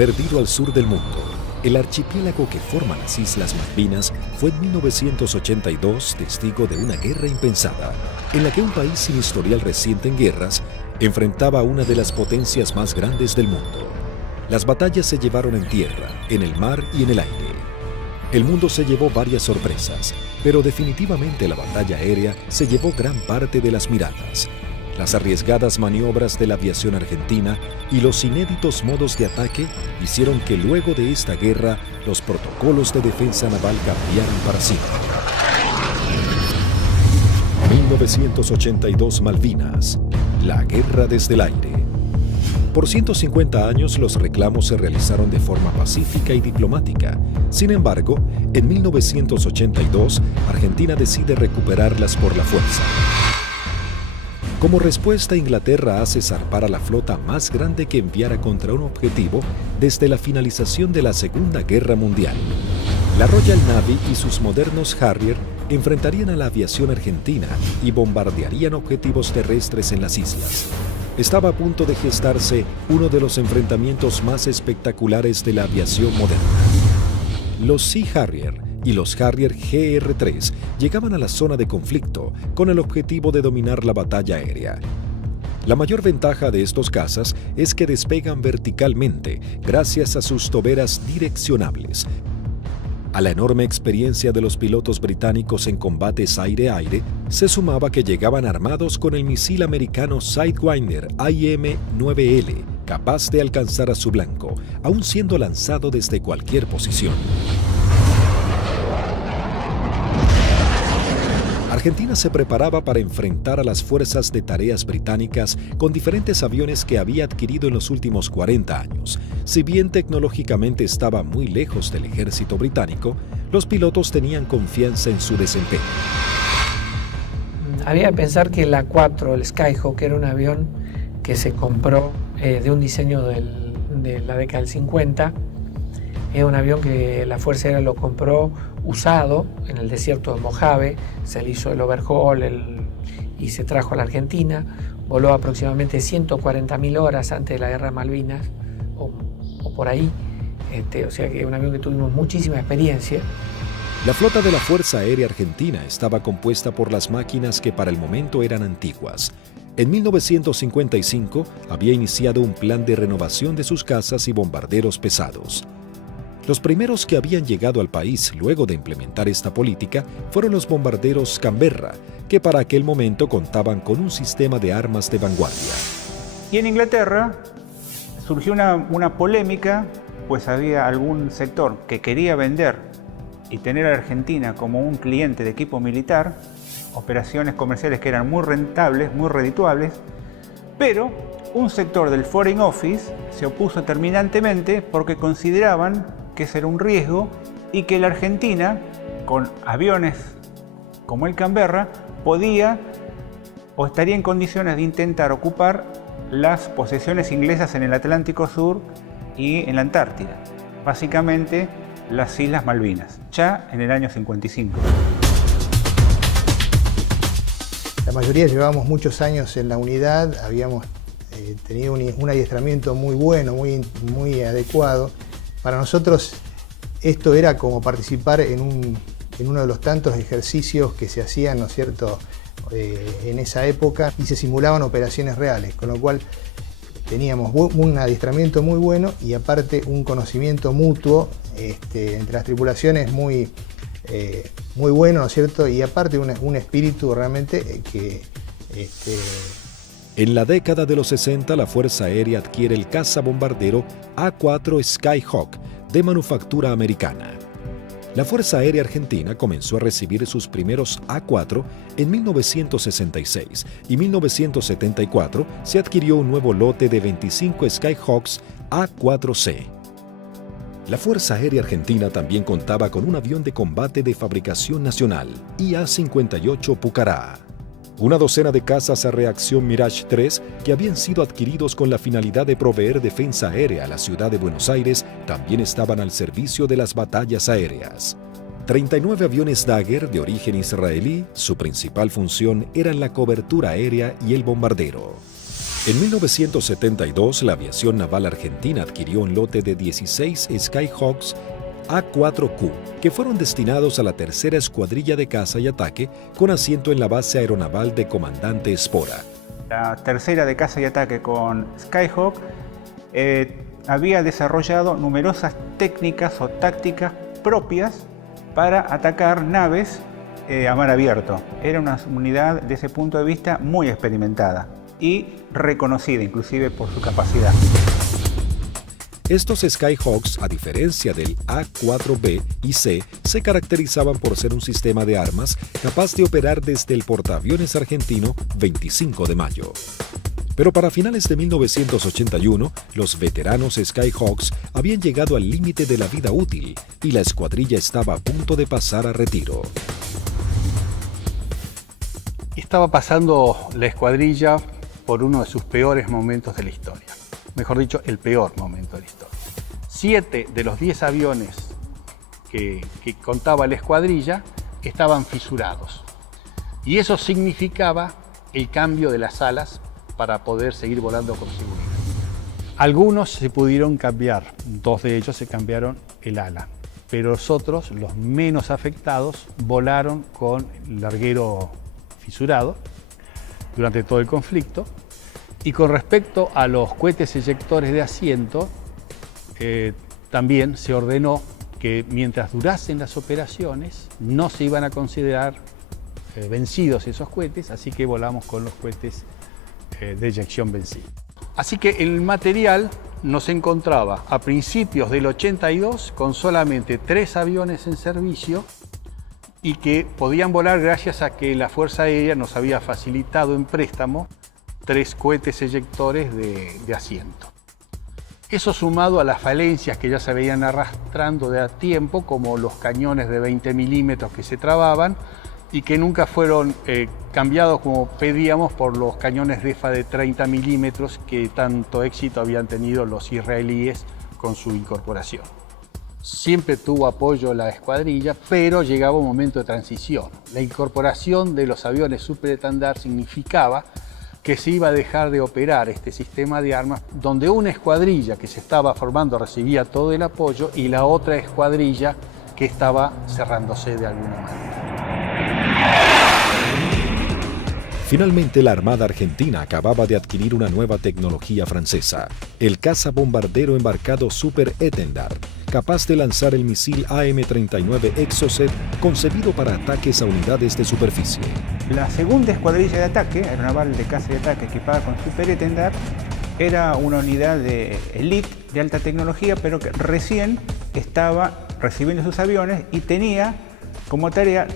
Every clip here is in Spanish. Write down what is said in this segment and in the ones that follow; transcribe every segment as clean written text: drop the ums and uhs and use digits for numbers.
Perdido al sur del mundo, el archipiélago que forma las Islas Malvinas fue en 1982 testigo de una guerra impensada, en la que un país sin historial reciente en guerras enfrentaba a una de las potencias más grandes del mundo. Las batallas se llevaron en tierra, en el mar y en el aire. El mundo se llevó varias sorpresas, pero definitivamente la batalla aérea se llevó gran parte de las miradas. Las arriesgadas maniobras de la aviación argentina y los inéditos modos de ataque hicieron que luego de esta guerra los protocolos de defensa naval cambiaran para siempre. 1982 Malvinas, la guerra desde el aire. Por 150 años los reclamos se realizaron de forma pacífica y diplomática. Sin embargo, en 1982, Argentina decide recuperarlas por la fuerza. Como respuesta, Inglaterra hace zarpar a la flota más grande que enviara contra un objetivo desde la finalización de la Segunda Guerra Mundial. La Royal Navy y sus modernos Harrier enfrentarían a la aviación argentina y bombardearían objetivos terrestres en las islas. Estaba a punto de gestarse uno de los enfrentamientos más espectaculares de la aviación moderna. Los Sea Harrier y los Harrier GR-3 llegaban a la zona de conflicto con el objetivo de dominar la batalla aérea. La mayor ventaja de estos cazas es que despegan verticalmente gracias a sus toberas direccionables. A la enorme experiencia de los pilotos británicos en combates aire-aire, se sumaba que llegaban armados con el misil americano Sidewinder IM-9L, capaz de alcanzar a su blanco, aun siendo lanzado desde cualquier posición. Argentina se preparaba para enfrentar a las fuerzas de tareas británicas con diferentes aviones que había adquirido en los últimos 40 años. Si bien tecnológicamente estaba muy lejos del ejército británico, los pilotos tenían confianza en su desempeño. Había que pensar que el A4, el Skyhawk, era un avión que se compró de un diseño de la década del 50. Es un avión que la Fuerza Aérea lo compró usado en el desierto de Mojave, se le hizo el overhaul y se trajo a la Argentina. Voló aproximadamente 140.000 horas antes de la Guerra de Malvinas, o por ahí. O sea que es un avión que tuvimos muchísima experiencia. La flota de la Fuerza Aérea Argentina estaba compuesta por las máquinas que para el momento eran antiguas. En 1955 había iniciado un plan de renovación de sus cazas y bombarderos pesados. Los primeros que habían llegado al país luego de implementar esta política fueron los bombarderos Canberra, que para aquel momento contaban con un sistema de armas de vanguardia. Y en Inglaterra surgió una polémica, pues había algún sector que quería vender y tener a Argentina como un cliente de equipo militar, operaciones comerciales que eran muy rentables, muy redituables, pero un sector del Foreign Office se opuso terminantemente porque consideraban que ese era un riesgo y que la Argentina, con aviones como el Canberra, podía o estaría en condiciones de intentar ocupar las posesiones inglesas en el Atlántico Sur y en la Antártida, básicamente las Islas Malvinas, ya en el año 55. La mayoría llevábamos muchos años en la unidad, habíamos tenido un adiestramiento muy bueno, muy adecuado. Para nosotros esto era como participar en uno de los tantos ejercicios que se hacían, ¿no es cierto?, en esa época, y se simulaban operaciones reales, con lo cual teníamos un adiestramiento muy bueno y aparte un conocimiento mutuo entre las tripulaciones muy bueno, ¿no es cierto?, y aparte un espíritu realmente que... En la década de los 60, la Fuerza Aérea adquiere el cazabombardero A4 Skyhawk de manufactura americana. La Fuerza Aérea Argentina comenzó a recibir sus primeros A4 en 1966 y en 1974 se adquirió un nuevo lote de 25 Skyhawks A4C. La Fuerza Aérea Argentina también contaba con un avión de combate de fabricación nacional, IA-58 Pucará. Una docena de cazas a reacción Mirage 3 que habían sido adquiridos con la finalidad de proveer defensa aérea a la ciudad de Buenos Aires también estaban al servicio de las batallas aéreas. 39 aviones Dagger de origen israelí, su principal función era la cobertura aérea y el bombardero. En 1972, la aviación naval argentina adquirió un lote de 16 Skyhawks A4Q, que fueron destinados a la tercera escuadrilla de caza y ataque con asiento en la base aeronaval de Comandante Espora. La tercera de caza y ataque con Skyhawk había desarrollado numerosas técnicas o tácticas propias para atacar naves a mar abierto. Era una unidad desde ese punto de vista muy experimentada y reconocida inclusive por su capacidad. Estos Skyhawks, a diferencia del A4B y C, se caracterizaban por ser un sistema de armas capaz de operar desde el portaaviones argentino 25 de mayo. Pero para finales de 1981, los veteranos Skyhawks habían llegado al límite de la vida útil y la escuadrilla estaba a punto de pasar a retiro. Estaba pasando la escuadrilla por uno de sus peores momentos de la historia. Mejor dicho, el peor momento de la historia. 7 de los 10 aviones que contaba la escuadrilla estaban fisurados. Y eso significaba el cambio de las alas para poder seguir volando con seguridad. Algunos se pudieron cambiar, 2 de ellos se cambiaron el ala, pero los otros, los menos afectados, volaron con el larguero fisurado durante todo el conflicto. Y con respecto a los cohetes eyectores de asiento, también se ordenó que mientras durasen las operaciones no se iban a considerar vencidos esos cohetes, así que volamos con los cohetes de eyección vencida. Así que el material nos encontraba a principios del 82 con solamente 3 aviones en servicio y que podían volar gracias a que la Fuerza Aérea nos había facilitado en préstamo 3 cohetes eyectores de asiento. Eso sumado a las falencias que ya se veían arrastrando de a tiempo, como los cañones de 20 milímetros que se trababan y que nunca fueron cambiados como pedíamos por los cañones DEFA de 30 milímetros que tanto éxito habían tenido los israelíes con su incorporación. Siempre tuvo apoyo la escuadrilla, pero llegaba un momento de transición. La incorporación de los aviones superestandar significaba que se iba a dejar de operar este sistema de armas, donde una escuadrilla que se estaba formando recibía todo el apoyo y la otra escuadrilla que estaba cerrándose de alguna manera. Finalmente, la Armada Argentina acababa de adquirir una nueva tecnología francesa, el cazabombardero embarcado Super Étendard, capaz de lanzar el misil AM-39 Exocet concebido para ataques a unidades de superficie. La segunda escuadrilla de ataque, aeronaval de caza y ataque equipada con Super Étendard, era una unidad de elite de alta tecnología, pero que recién estaba recibiendo sus aviones y tenía como tarea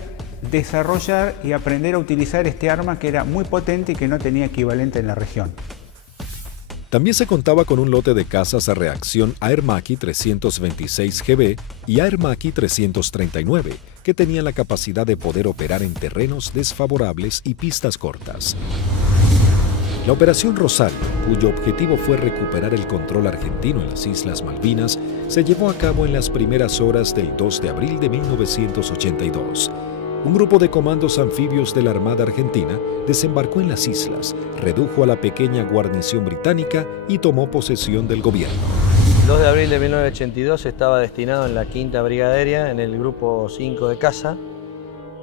desarrollar y aprender a utilizar este arma que era muy potente y que no tenía equivalente en la región. También se contaba con un lote de cazas a reacción Air Macchi 326GB y Air Macchi 339, que tenían la capacidad de poder operar en terrenos desfavorables y pistas cortas. La Operación Rosario, cuyo objetivo fue recuperar el control argentino en las Islas Malvinas, se llevó a cabo en las primeras horas del 2 de abril de 1982. Un grupo de comandos anfibios de la Armada Argentina desembarcó en las islas, redujo a la pequeña guarnición británica y tomó posesión del gobierno. El 2 de abril de 1982 estaba destinado en la 5ª Brigada Aérea, en el grupo 5 de caza,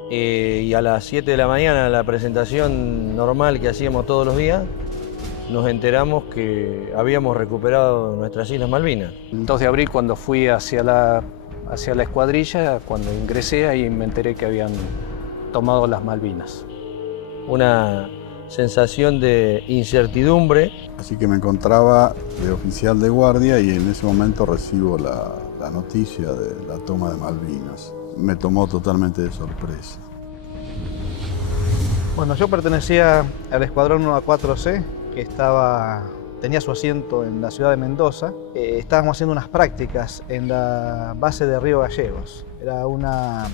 y a las 7 de la mañana, en la presentación normal que hacíamos todos los días, nos enteramos que habíamos recuperado nuestras Islas Malvinas. El 2 de abril, cuando fui hacia la escuadrilla, cuando ingresé, ahí me enteré que habían tomado las Malvinas. Una sensación de incertidumbre. Así que me encontraba de oficial de guardia y en ese momento recibo la noticia de la toma de Malvinas. Me tomó totalmente de sorpresa. Bueno, yo pertenecía al escuadrón 1A4C, que tenía su asiento en la ciudad de Mendoza. Estábamos haciendo unas prácticas en la base de Río Gallegos. Era una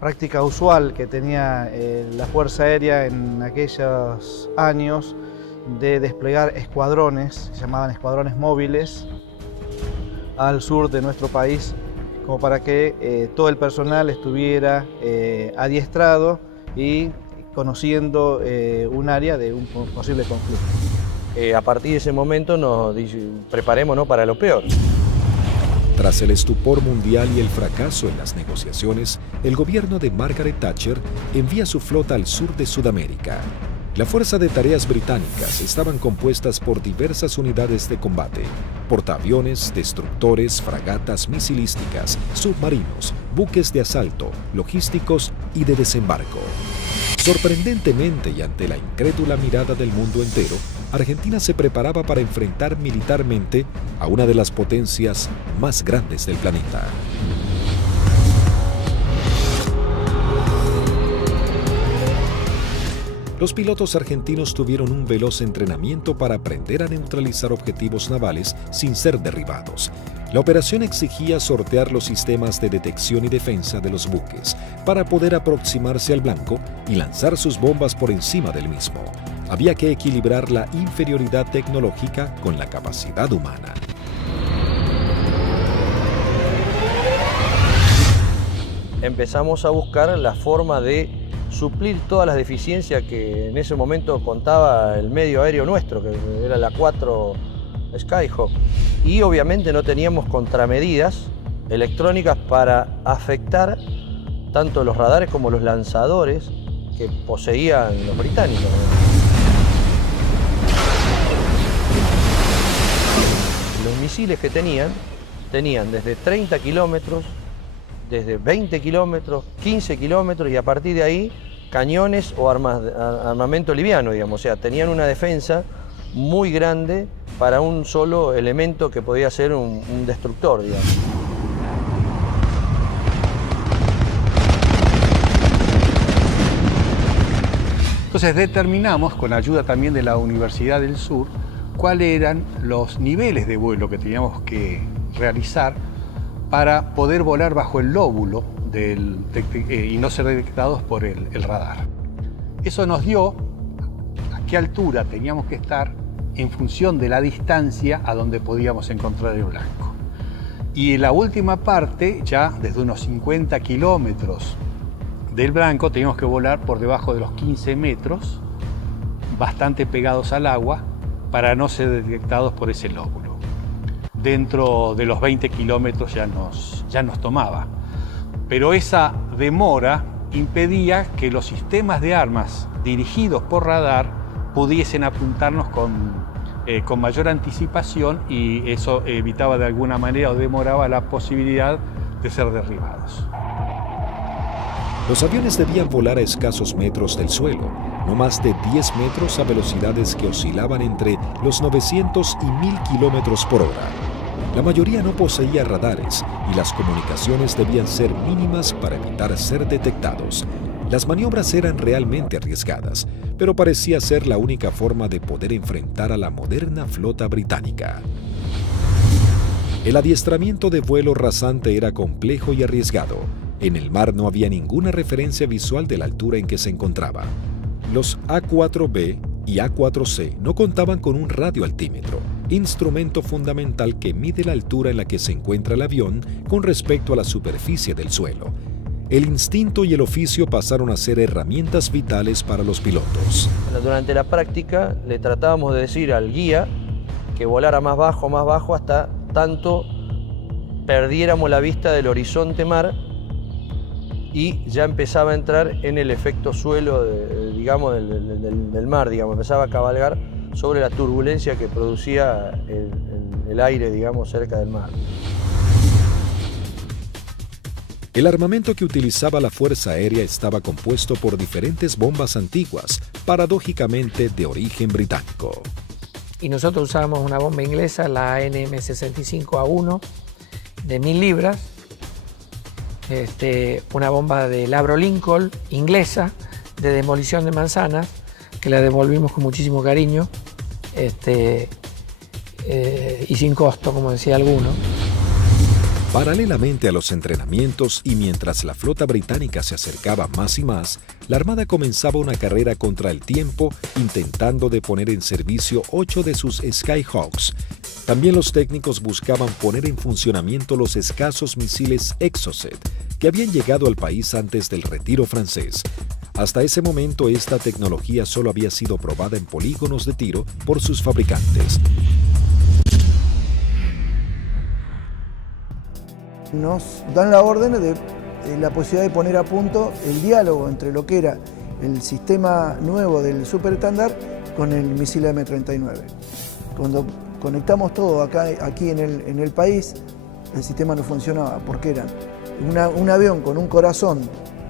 práctica usual que tenía la Fuerza Aérea en aquellos años de desplegar escuadrones, se llamaban escuadrones móviles, al sur de nuestro país, como para que todo el personal estuviera adiestrado y conociendo un área de un posible conflicto. A partir de ese momento nos preparémonos para lo peor. Tras el estupor mundial y el fracaso en las negociaciones, el gobierno de Margaret Thatcher envía su flota al sur de Sudamérica. La Fuerza de Tareas Británicas estaban compuestas por diversas unidades de combate, portaaviones, destructores, fragatas misilísticas, submarinos, buques de asalto, logísticos y de desembarco. Sorprendentemente y ante la incrédula mirada del mundo entero, Argentina se preparaba para enfrentar militarmente a una de las potencias más grandes del planeta. Los pilotos argentinos tuvieron un veloz entrenamiento para aprender a neutralizar objetivos navales sin ser derribados. La operación exigía sortear los sistemas de detección y defensa de los buques para poder aproximarse al blanco y lanzar sus bombas por encima del mismo. Había que equilibrar la inferioridad tecnológica con la capacidad humana. Empezamos a buscar la forma de suplir todas las deficiencias que en ese momento contaba el medio aéreo nuestro, que era la 4 Skyhawk. Y obviamente no teníamos contramedidas electrónicas para afectar tanto los radares como los lanzadores que poseían los británicos. Los misiles que tenían desde 30 kilómetros, desde 20 kilómetros, 15 kilómetros y a partir de ahí cañones o armamento liviano, digamos. O sea, tenían una defensa muy grande para un solo elemento que podía ser un destructor, digamos. Entonces determinamos, con ayuda también de la Universidad del Sur, cuáles eran los niveles de vuelo que teníamos que realizar para poder volar bajo el lóbulo y no ser detectados por el radar. Eso nos dio a qué altura teníamos que estar en función de la distancia a donde podíamos encontrar el blanco. Y en la última parte, ya desde unos 50 kilómetros del blanco, teníamos que volar por debajo de los 15 metros, bastante pegados al agua, para no ser detectados por ese lóbulo. Dentro de los 20 kilómetros ya nos tomaba. Pero esa demora impedía que los sistemas de armas dirigidos por radar pudiesen apuntarnos con mayor anticipación y eso evitaba de alguna manera o demoraba la posibilidad de ser derribados. Los aviones debían volar a escasos metros del suelo, no más de 10 metros a velocidades que oscilaban entre los 900 y 1000 kilómetros por hora. La mayoría no poseía radares y las comunicaciones debían ser mínimas para evitar ser detectados. Las maniobras eran realmente arriesgadas, pero parecía ser la única forma de poder enfrentar a la moderna flota británica. El adiestramiento de vuelo rasante era complejo y arriesgado. En el mar no había ninguna referencia visual de la altura en que se encontraba. Los A4B y A4C no contaban con un radioaltímetro, instrumento fundamental que mide la altura en la que se encuentra el avión con respecto a la superficie del suelo. El instinto y el oficio pasaron a ser herramientas vitales para los pilotos. Durante la práctica le tratábamos de decir al guía que volara más bajo, hasta tanto perdiéramos la vista del horizonte mar y ya empezaba a entrar en el efecto suelo del mar, digamos, empezaba a cabalgar sobre la turbulencia que producía el aire, digamos, cerca del mar. El armamento que utilizaba la Fuerza Aérea estaba compuesto por diferentes bombas antiguas, paradójicamente de origen británico. Y nosotros usábamos una bomba inglesa, la ANM65A1, de 1000 libras, una bomba de Labro Lincoln, inglesa, de demolición de manzanas, que la devolvimos con muchísimo cariño y sin costo, como decía alguno. Paralelamente a los entrenamientos y mientras la flota británica se acercaba más y más, la Armada comenzaba una carrera contra el tiempo intentando de poner en servicio 8 de sus Skyhawks. También los técnicos buscaban poner en funcionamiento los escasos misiles Exocet que habían llegado al país antes del retiro francés. Hasta ese momento, esta tecnología solo había sido probada en polígonos de tiro por sus fabricantes. Nos dan la orden de la posibilidad de poner a punto el diálogo entre lo que era el sistema nuevo del Super estándar con el misil M39. Cuando conectamos todo aquí en el país, el sistema no funcionaba porque era un avión con un corazón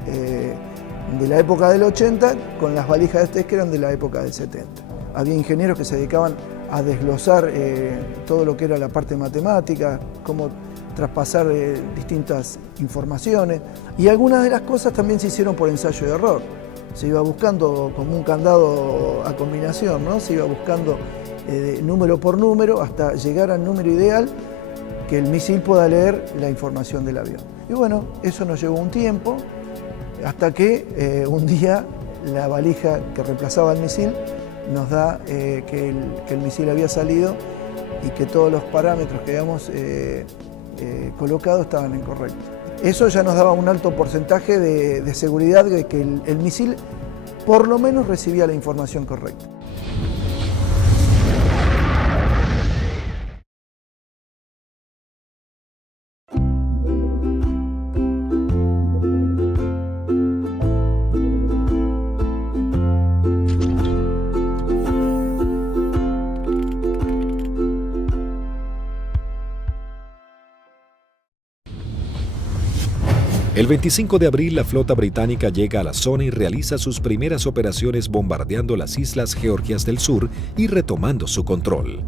de la época del 80 con las valijas de test que eran de la época del 70. Había ingenieros que se dedicaban a desglosar todo lo que era la parte matemática, cómo traspasar distintas informaciones, y algunas de las cosas también se hicieron por ensayo y error. Se iba buscando como un candado a combinación, ¿no? Se iba buscando número por número hasta llegar al número ideal que el misil pueda leer la información del avión. Y bueno, eso nos llevó un tiempo, hasta que un día la valija que reemplazaba al misil nos da que el misil había salido y que todos los parámetros que habíamos colocado estaban incorrectos. Eso ya nos daba un alto porcentaje de seguridad de que el misil por lo menos recibía la información correcta. El 25 de abril, la flota británica llega a la zona y realiza sus primeras operaciones bombardeando las Islas Georgias del Sur y retomando su control.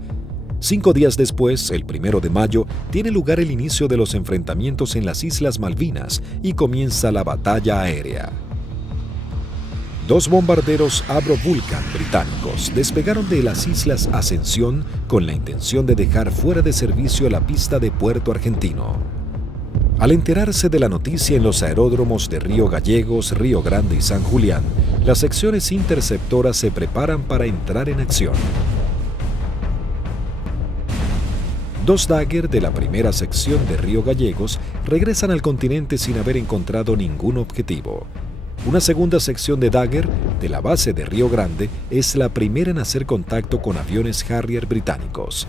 5 días después, el 1 de mayo, tiene lugar el inicio de los enfrentamientos en las Islas Malvinas y comienza la batalla aérea. 2 bombarderos Avro Vulcan británicos despegaron de las Islas Ascensión con la intención de dejar fuera de servicio la pista de Puerto Argentino. Al enterarse de la noticia en los aeródromos de Río Gallegos, Río Grande y San Julián, las secciones interceptoras se preparan para entrar en acción. 2 Dagger de la primera sección de Río Gallegos regresan al continente sin haber encontrado ningún objetivo. Una segunda sección de Dagger de la base de Río Grande es la primera en hacer contacto con aviones Harrier británicos.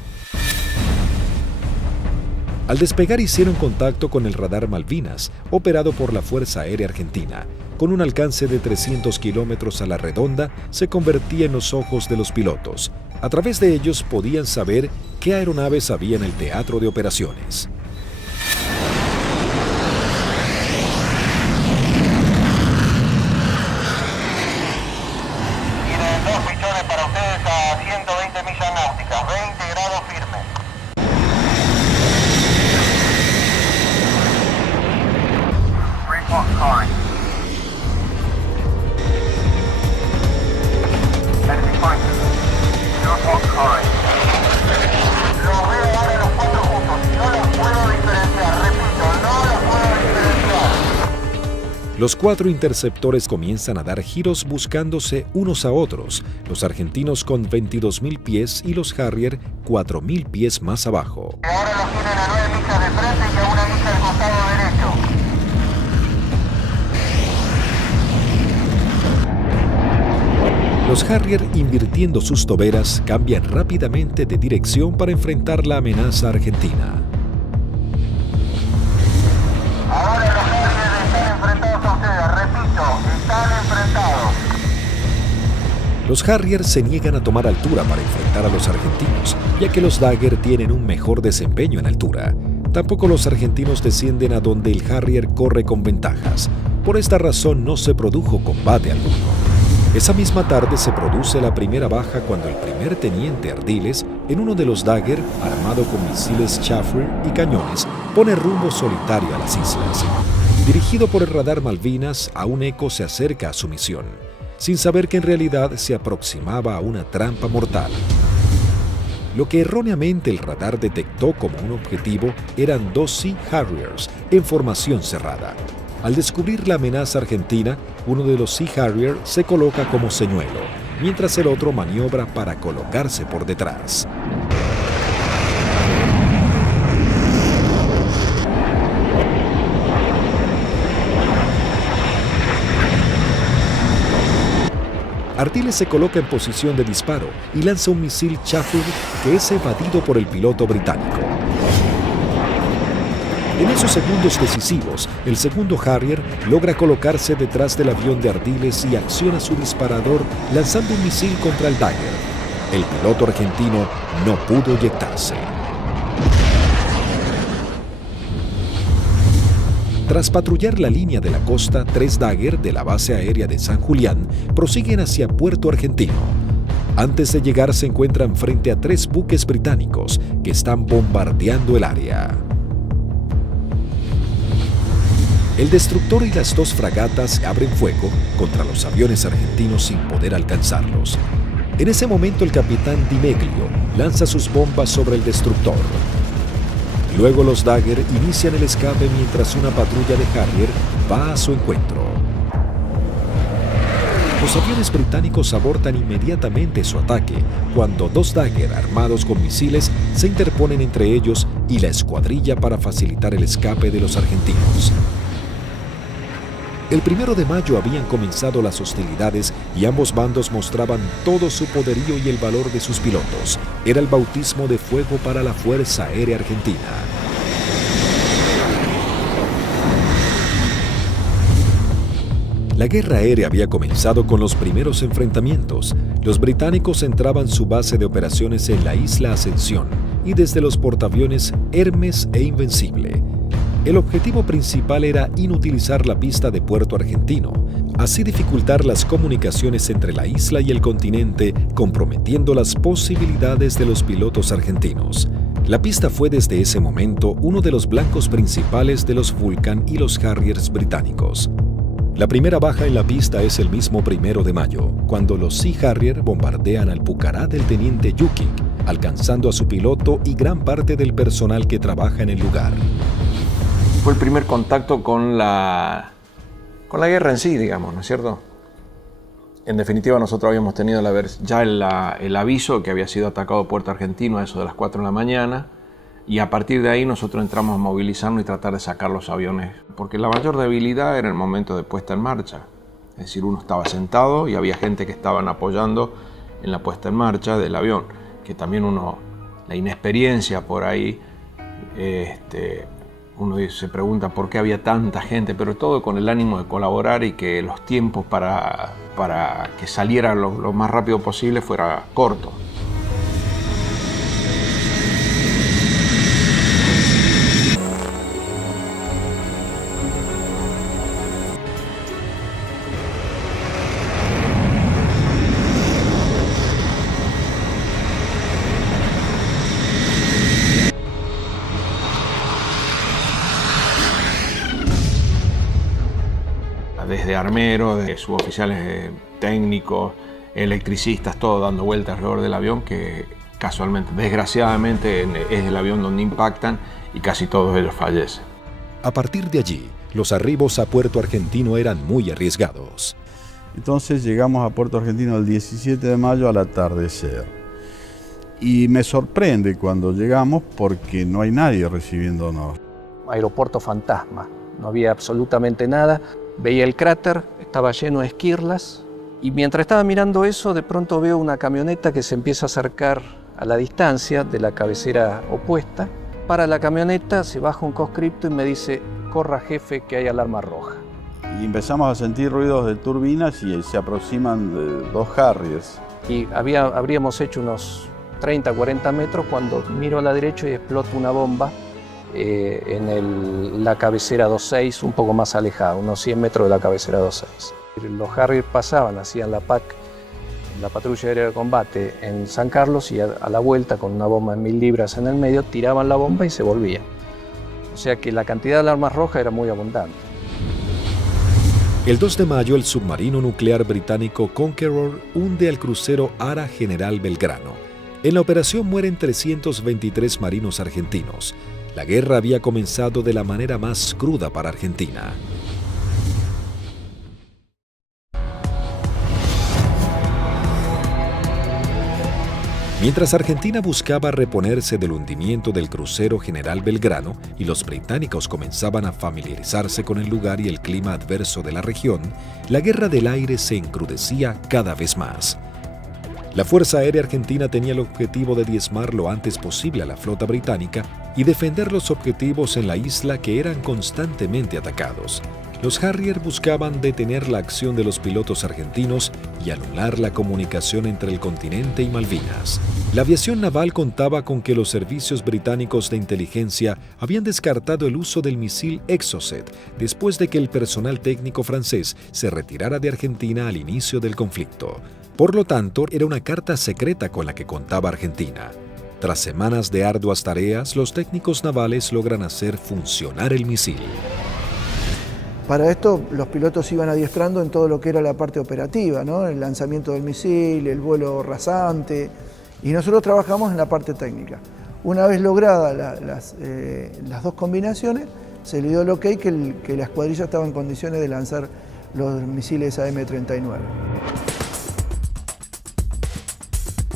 Al despegar hicieron contacto con el radar Malvinas, operado por la Fuerza Aérea Argentina. Con un alcance de 300 kilómetros a la redonda, se convertía en los ojos de los pilotos. A través de ellos podían saber qué aeronaves había en el teatro de operaciones. Tienen 2 pichones para ustedes a 120 millas náuticas, 20 grados firme. Los veo ahora los 4 juntos y no los puedo diferenciar, repito, no los puedo diferenciar. Los 4 interceptores comienzan a dar giros buscándose unos a otros, los argentinos con 22.000 pies y los Harrier 4.000 pies más abajo. Ahora los tienen a 9 millas de frente y a 1 milla al costado derecho. Los Harrier, invirtiendo sus toberas, cambian rápidamente de dirección para enfrentar la amenaza argentina. Ahora los Harrier están enfrentados a ustedes, repito, están enfrentados. Los Harrier se niegan a tomar altura para enfrentar a los argentinos, ya que los Dagger tienen un mejor desempeño en altura. Tampoco los argentinos descienden a donde el Harrier corre con ventajas. Por esta razón no se produjo combate alguno. Esa misma tarde se produce la primera baja cuando el primer teniente Ardiles, en uno de los Dagger, armado con misiles Chaffir y cañones, pone rumbo solitario a las islas. Dirigido por el radar Malvinas, a un eco se acerca a su misión, sin saber que en realidad se aproximaba a una trampa mortal. Lo que erróneamente el radar detectó como un objetivo eran 2 Sea Harriers en formación cerrada. Al descubrir la amenaza argentina, uno de los Sea Harrier se coloca como señuelo, mientras el otro maniobra para colocarse por detrás. Ardiles se coloca en posición de disparo y lanza un misil Chafford que es evadido por el piloto británico. En esos segundos decisivos, el segundo Harrier logra colocarse detrás del avión de Ardiles y acciona su disparador lanzando un misil contra el Dagger. El piloto argentino no pudo eyectarse. Tras patrullar la línea de la costa, 3 Dagger de la base aérea de San Julián prosiguen hacia Puerto Argentino. Antes de llegar se encuentran frente a 3 buques británicos que están bombardeando el área. El destructor y las 2 fragatas abren fuego contra los aviones argentinos sin poder alcanzarlos. En ese momento el capitán Di Meglio lanza sus bombas sobre el destructor. Luego los Dagger inician el escape mientras una patrulla de Harrier va a su encuentro. Los aviones británicos abortan inmediatamente su ataque cuando 2 Dagger armados con misiles se interponen entre ellos y la escuadrilla para facilitar el escape de los argentinos. El 1 de mayo habían comenzado las hostilidades y ambos bandos mostraban todo su poderío y el valor de sus pilotos. Era el bautismo de fuego para la Fuerza Aérea Argentina. La guerra aérea había comenzado con los primeros enfrentamientos. Los británicos entraban su base de operaciones en la isla Ascensión y desde los portaaviones Hermes e Invencible. El objetivo principal era inutilizar la pista de Puerto Argentino, así dificultar las comunicaciones entre la isla y el continente, comprometiendo las posibilidades de los pilotos argentinos. La pista fue desde ese momento uno de los blancos principales de los Vulcan y los Harriers británicos. La primera baja en la pista es el mismo 1 de mayo, cuando los Sea Harrier bombardean al Pucará del teniente Yukik, alcanzando a su piloto y gran parte del personal que trabaja en el lugar. Fue el primer contacto con la guerra en sí, digamos, ¿no es cierto? En definitiva, nosotros habíamos tenido ya el aviso que había sido atacado Puerto Argentino a eso de las 4 de la mañana, y a partir de ahí nosotros entramos a movilizarnos y tratar de sacar los aviones, porque la mayor debilidad era el momento de puesta en marcha. Es decir, uno estaba sentado y había gente que estaban apoyando en la puesta en marcha del avión, que también la inexperiencia por ahí, uno se pregunta por qué había tanta gente, pero todo con el ánimo de colaborar y que los tiempos para que saliera lo más rápido posible fuera corto. Desde armeros, de suboficiales técnicos, electricistas, todo dando vueltas alrededor del avión, que casualmente, desgraciadamente, es el avión donde impactan y casi todos ellos fallecen. A partir de allí, los arribos a Puerto Argentino eran muy arriesgados. Entonces llegamos a Puerto Argentino el 17 de mayo al atardecer. Y me sorprende cuando llegamos porque no hay nadie recibiéndonos. Aeropuerto fantasma, no había absolutamente nada. Veía el cráter, estaba lleno de esquirlas, y mientras estaba mirando eso, de pronto veo una camioneta que se empieza a acercar a la distancia de la cabecera opuesta. Para la camioneta, se baja un conscripto y me dice: corra jefe, que hay alarma roja. Y empezamos a sentir ruidos de turbinas y se aproximan 2 Harriers. Y habríamos hecho unos 30, 40 metros cuando miro a la derecha y explota una bomba en la cabecera 26, un poco más alejada, unos 100 metros de la cabecera 26. Los Harrier pasaban, hacían la PAC, la patrulla aérea de combate en San Carlos, y a la vuelta con una bomba de 1000 libras en el medio, tiraban la bomba y se volvían. O sea que la cantidad de alarmas rojas era muy abundante. El 2 de mayo, el submarino nuclear británico Conqueror hunde al crucero Ara General Belgrano. En la operación mueren 323 marinos argentinos. La guerra había comenzado de la manera más cruda para Argentina. Mientras Argentina buscaba reponerse del hundimiento del crucero General Belgrano y los británicos comenzaban a familiarizarse con el lugar y el clima adverso de la región, la guerra del aire se encrudecía cada vez más. La Fuerza Aérea Argentina tenía el objetivo de diezmar lo antes posible a la flota británica y defender los objetivos en la isla que eran constantemente atacados. Los Harrier buscaban detener la acción de los pilotos argentinos y anular la comunicación entre el continente y Malvinas. La aviación naval contaba con que los servicios británicos de inteligencia habían descartado el uso del misil Exocet después de que el personal técnico francés se retirara de Argentina al inicio del conflicto. Por lo tanto, era una carta secreta con la que contaba Argentina. Tras semanas de arduas tareas, los técnicos navales logran hacer funcionar el misil. Para esto, los pilotos iban adiestrando en todo lo que era la parte operativa, ¿no? El lanzamiento del misil, el vuelo rasante, y nosotros trabajamos en la parte técnica. Una vez logradas las dos combinaciones, se le dio el ok que la escuadrilla estaba en condiciones de lanzar los misiles AM-39.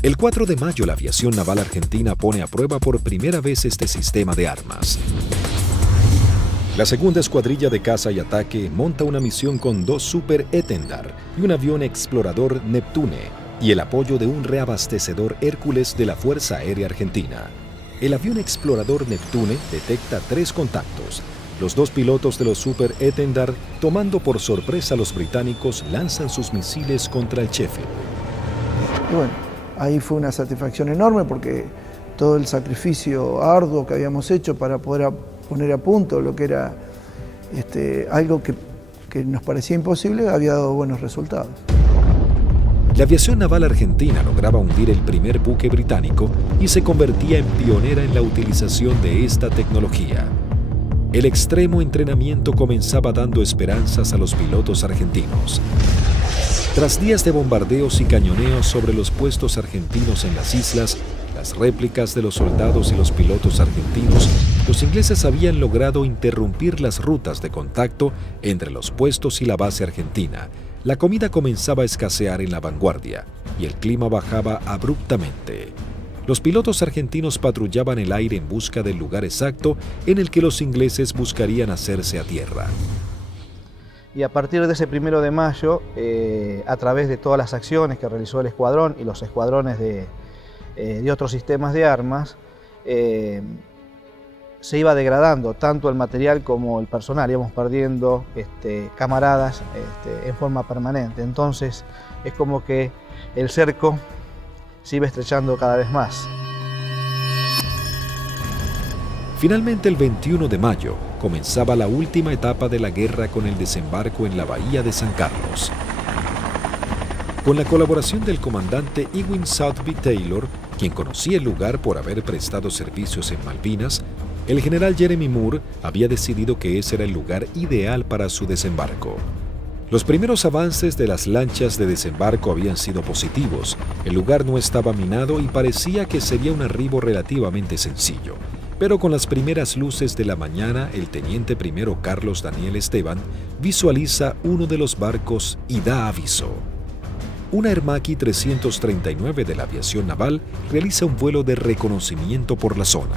El 4 de mayo, la aviación naval argentina pone a prueba por primera vez este sistema de armas. La segunda escuadrilla de caza y ataque monta una misión con 2 Super Etendard y un avión explorador Neptune y el apoyo de un reabastecedor Hércules de la Fuerza Aérea Argentina. El avión explorador Neptune detecta 3 contactos. Los 2 pilotos de los Super Etendard, tomando por sorpresa a los británicos, lanzan sus misiles contra el Sheffield. Y bueno, ahí fue una satisfacción enorme porque todo el sacrificio arduo que habíamos hecho para poder poner a punto lo que era algo que nos parecía imposible, había dado buenos resultados. La aviación naval argentina lograba hundir el primer buque británico y se convertía en pionera en la utilización de esta tecnología. El extremo entrenamiento comenzaba dando esperanzas a los pilotos argentinos. Tras días de bombardeos y cañoneos sobre los puestos argentinos en las islas, las réplicas de los soldados y los pilotos argentinos, los ingleses habían logrado interrumpir las rutas de contacto entre los puestos y la base argentina. La comida comenzaba a escasear en la vanguardia y el clima bajaba abruptamente. Los pilotos argentinos patrullaban el aire en busca del lugar exacto en el que los ingleses buscarían hacerse a tierra. Y a partir de ese 1 de mayo, a través de todas las acciones que realizó el escuadrón y los escuadrones de otros sistemas de armas, se iba degradando tanto el material como el personal, íbamos perdiendo camaradas en forma permanente. Entonces es como que el cerco se iba estrechando cada vez más. Finalmente, el 21 de mayo, comenzaba la última etapa de la guerra con el desembarco en la bahía de San Carlos. Con la colaboración del comandante Ewing Southby Taylor, quien conocía el lugar por haber prestado servicios en Malvinas, el general Jeremy Moore había decidido que ese era el lugar ideal para su desembarco. Los primeros avances de las lanchas de desembarco habían sido positivos. El lugar no estaba minado y parecía que sería un arribo relativamente sencillo. Pero con las primeras luces de la mañana, el teniente primero Carlos Daniel Esteban visualiza uno de los barcos y da aviso. Una Hermaki 339 de la aviación naval realiza un vuelo de reconocimiento por la zona.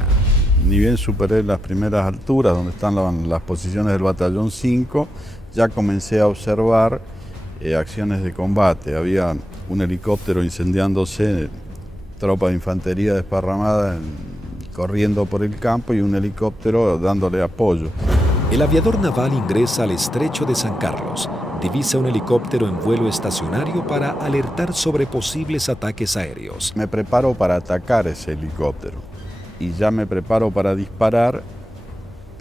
Ni bien superé las primeras alturas donde están las posiciones del batallón 5, ya comencé a observar acciones de combate. Había un helicóptero incendiándose, tropa de infantería desparramada corriendo por el campo y un helicóptero dándole apoyo. El aviador naval ingresa al estrecho de San Carlos, divisa un helicóptero en vuelo estacionario para alertar sobre posibles ataques aéreos. Me preparo para atacar ese helicóptero y ya me preparo para disparar.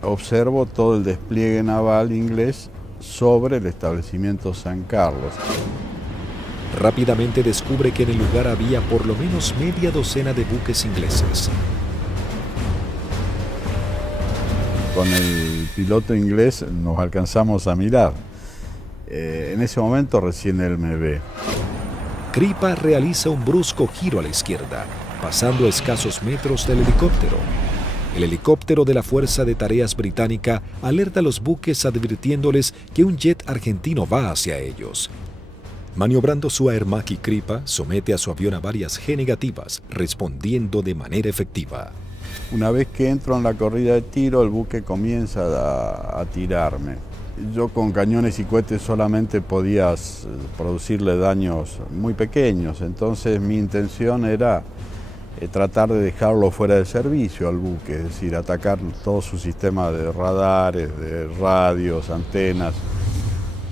Observo todo el despliegue naval inglés sobre el establecimiento San Carlos. Rápidamente descubre que en el lugar había por lo menos media docena de buques ingleses. Con el piloto inglés nos alcanzamos a mirar. En ese momento recién él me ve. Kripa realiza un brusco giro a la izquierda, pasando a escasos metros del helicóptero. El helicóptero de la Fuerza de Tareas Británica alerta a los buques advirtiéndoles que un jet argentino va hacia ellos. Maniobrando su Aermacchi Kripa, somete a su avión a varias G negativas, respondiendo de manera efectiva. Una vez que entro en la corrida de tiro, el buque comienza a tirarme. Yo con cañones y cohetes solamente podía producirle daños muy pequeños, entonces mi intención era tratar de dejarlo fuera de servicio al buque, es decir, atacar todo su sistema de radares, de radios, antenas.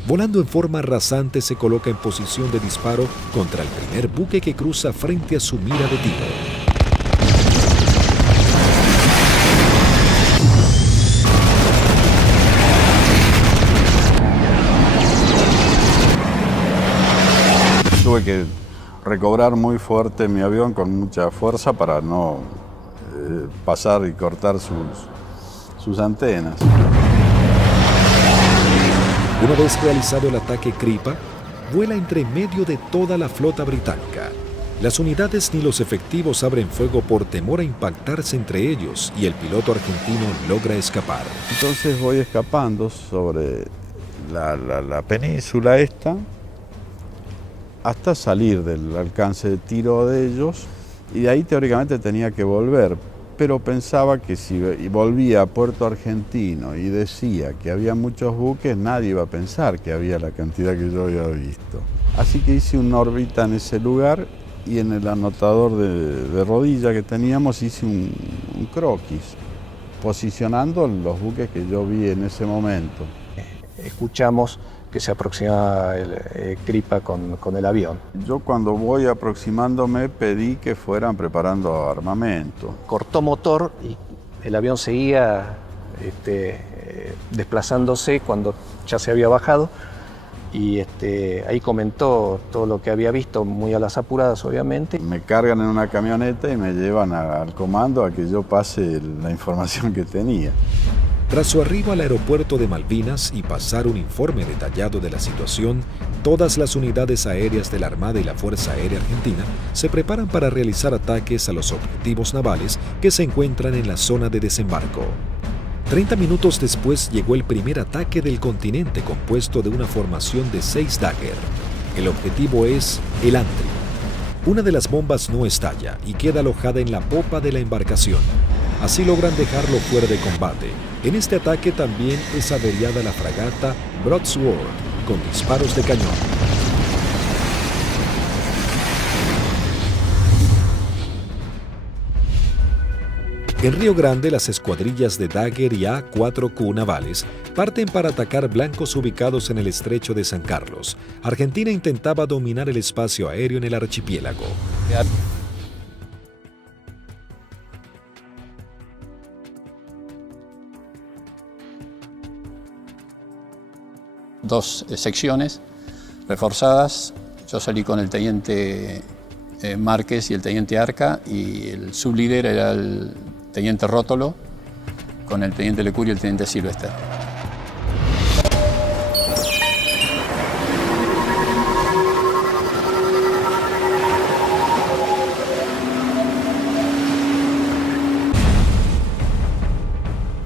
Volando en forma rasante, se coloca en posición de disparo contra el primer buque que cruza frente a su mira de tiro. Tuve que recobrar muy fuerte mi avión con mucha fuerza para no pasar y cortar sus antenas. Una vez realizado el ataque Kripa, vuela entre medio de toda la flota británica. Las unidades ni los efectivos abren fuego por temor a impactarse entre ellos y el piloto argentino logra escapar. Entonces voy escapando sobre la península esta hasta salir del alcance de tiro de ellos y de ahí teóricamente tenía que volver. Pero pensaba que si volvía a Puerto Argentino y decía que había muchos buques, nadie iba a pensar que había la cantidad que yo había visto. Así que hice una órbita en ese lugar y en el anotador de rodilla que teníamos hice un croquis, posicionando los buques que yo vi en ese momento. Escuchamos que se aproximaba el Kripa con el avión. Yo cuando voy aproximándome pedí que fueran preparando armamento. Cortó motor y el avión seguía desplazándose cuando ya se había bajado y ahí comentó todo lo que había visto, muy a las apuradas obviamente. Me cargan en una camioneta y me llevan al comando a que yo pase la información que tenía. Tras su arribo al aeropuerto de Malvinas y pasar un informe detallado de la situación, todas las unidades aéreas de la Armada y la Fuerza Aérea Argentina se preparan para realizar ataques a los objetivos navales que se encuentran en la zona de desembarco. 30 minutos después llegó el primer ataque del continente compuesto de una formación de 6 Dagger. El objetivo es el Antrim. Una de las bombas no estalla y queda alojada en la popa de la embarcación. Así logran dejarlo fuera de combate. En este ataque también es averiada la fragata Broadsword con disparos de cañón. En Río Grande, las escuadrillas de Dagger y A-4Q navales parten para atacar blancos ubicados en el estrecho de San Carlos. Argentina intentaba dominar el espacio aéreo en el archipiélago. Dos secciones reforzadas. Yo salí con el teniente Márquez y el teniente Arca y el sublíder era el teniente Rótolo con el teniente Lecuri y el teniente Silvester.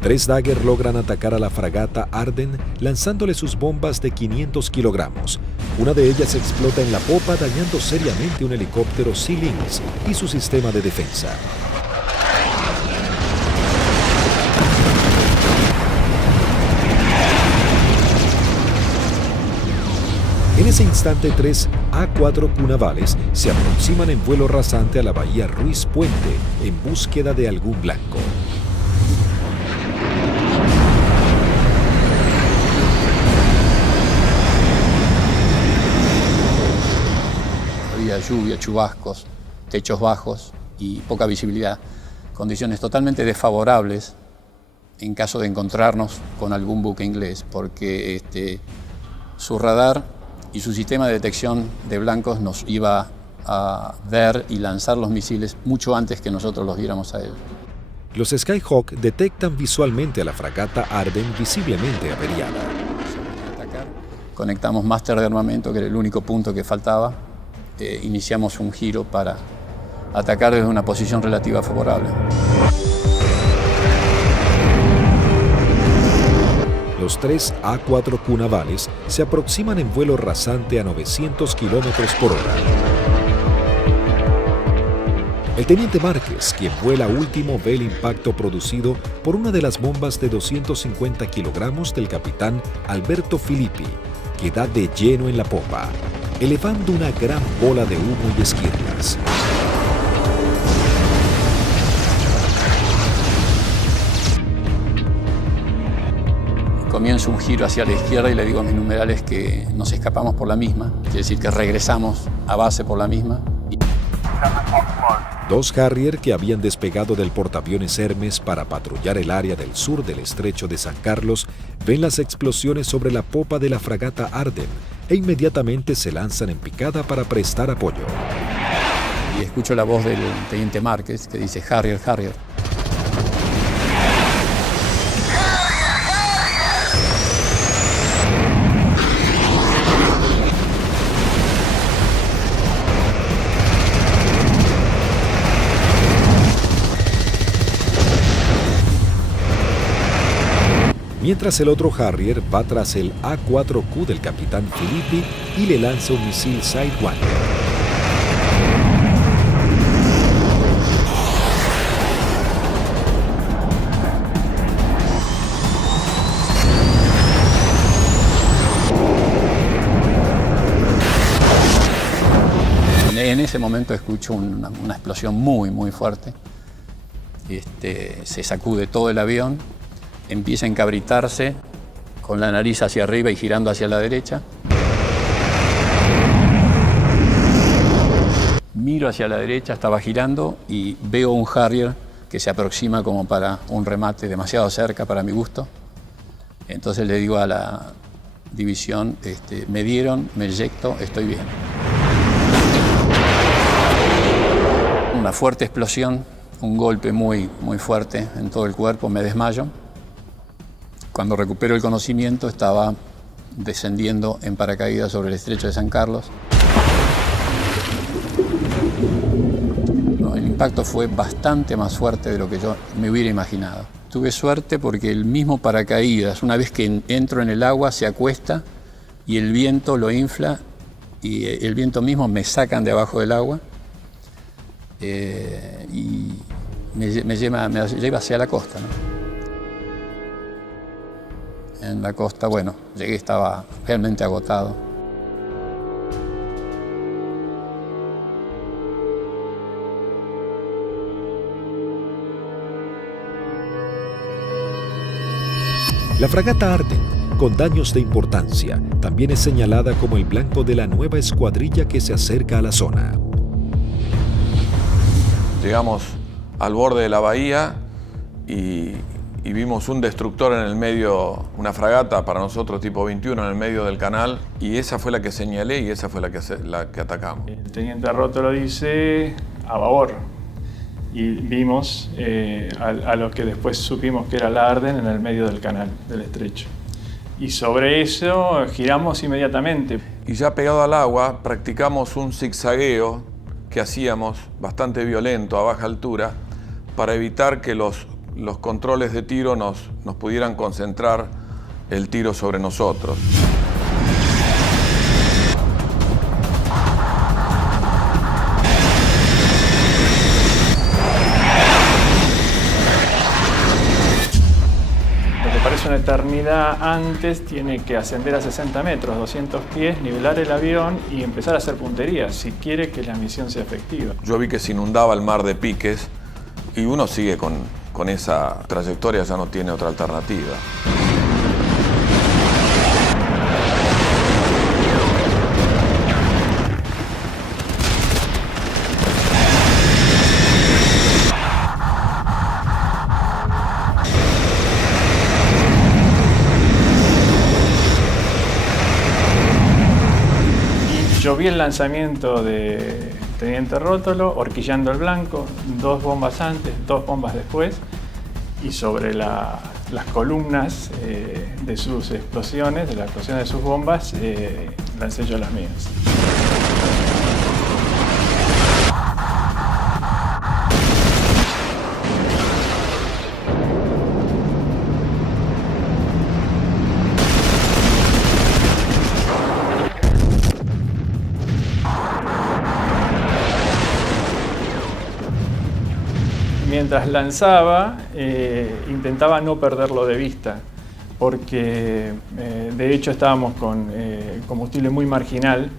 Tres Dagger logran atacar a la fragata Arden lanzándole sus bombas de 500 kilogramos. Una de ellas explota en la popa dañando seriamente un helicóptero Sea Lynx y su sistema de defensa. En ese instante, 3 A-4Q navales se aproximan en vuelo rasante a la bahía Ruiz Puente en búsqueda de algún blanco. Había lluvia, chubascos, techos bajos y poca visibilidad, condiciones totalmente desfavorables en caso de encontrarnos con algún buque inglés, porque su radar y su sistema de detección de blancos nos iba a ver y lanzar los misiles mucho antes que nosotros los viéramos a él. Los Skyhawk detectan visualmente a la fragata Arden visiblemente averiada. Conectamos máster de armamento, que era el único punto que faltaba. Iniciamos un giro para atacar desde una posición relativa favorable. Los Los 3 A4Q navales se aproximan en vuelo rasante a 900 kilómetros por hora. El teniente Márquez, quien vuela último, ve el impacto producido por una de las bombas de 250 kilogramos del capitán Alberto Filippi, que da de lleno en la popa, elevando una gran bola de humo y esquirlas. Comienzo un giro hacia la izquierda y le digo a mis numerales que nos escapamos por la misma, quiere decir que regresamos a base por la misma. 2 Harrier que habían despegado del portaaviones Hermes para patrullar el área del sur del estrecho de San Carlos ven las explosiones sobre la popa de la fragata Arden e inmediatamente se lanzan en picada para prestar apoyo. Y escucho la voz del teniente Márquez que dice Harrier, Harrier. Mientras el otro Harrier va tras el A4Q del capitán Filippi y le lanza un misil Sidewinder. En ese momento escucho una explosión muy fuerte. Se sacude todo el avión, empieza a encabritarse con la nariz hacia arriba y girando hacia la derecha. Miro hacia la derecha, estaba girando y veo un Harrier que se aproxima como para un remate demasiado cerca para mi gusto. Entonces le digo a la división, me dieron, me eyecto, estoy bien. Una fuerte explosión, un golpe muy fuerte en todo el cuerpo, me desmayo. Cuando recupero el conocimiento estaba descendiendo en paracaídas sobre el estrecho de San Carlos. El impacto fue bastante más fuerte de lo que yo me hubiera imaginado. Tuve suerte porque el mismo paracaídas, una vez que entro en el agua, se acuesta y el viento lo infla y el viento mismo me sacan de abajo del agua y me lleva hacia la costa, ¿no? En la costa, bueno, llegué, estaba realmente agotado. La fragata Arden, con daños de importancia, también es señalada como el blanco de la nueva escuadrilla que se acerca a la zona. Llegamos al borde de la bahía y vimos un destructor en el medio, una fragata para nosotros tipo 21 en el medio del canal, y esa fue la que señalé y esa fue la que atacamos. El teniente Rótolo dice a babor y vimos a lo que después supimos que era la Arden en el medio del canal, del estrecho. Y sobre eso giramos inmediatamente. Y ya pegado al agua practicamos un zigzagueo que hacíamos bastante violento a baja altura para evitar que los controles de tiro nos pudieran concentrar el tiro sobre nosotros. Lo que parece una eternidad antes tiene que ascender a 60 metros, 200 pies, nivelar el avión y empezar a hacer puntería si quiere que la misión sea efectiva. Yo vi que se inundaba el mar de piques y uno sigue con esa trayectoria, ya no tiene otra alternativa. Yo vi el lanzamiento de teniente Rótolo, horquillando el blanco, 2 bombas antes, 2 bombas después, y sobre las columnas de sus explosiones, de la explosión de sus bombas, lancé yo las mías. mientras lanzaba, intentaba no perderlo de vista, porque de hecho estábamos con combustible muy marginal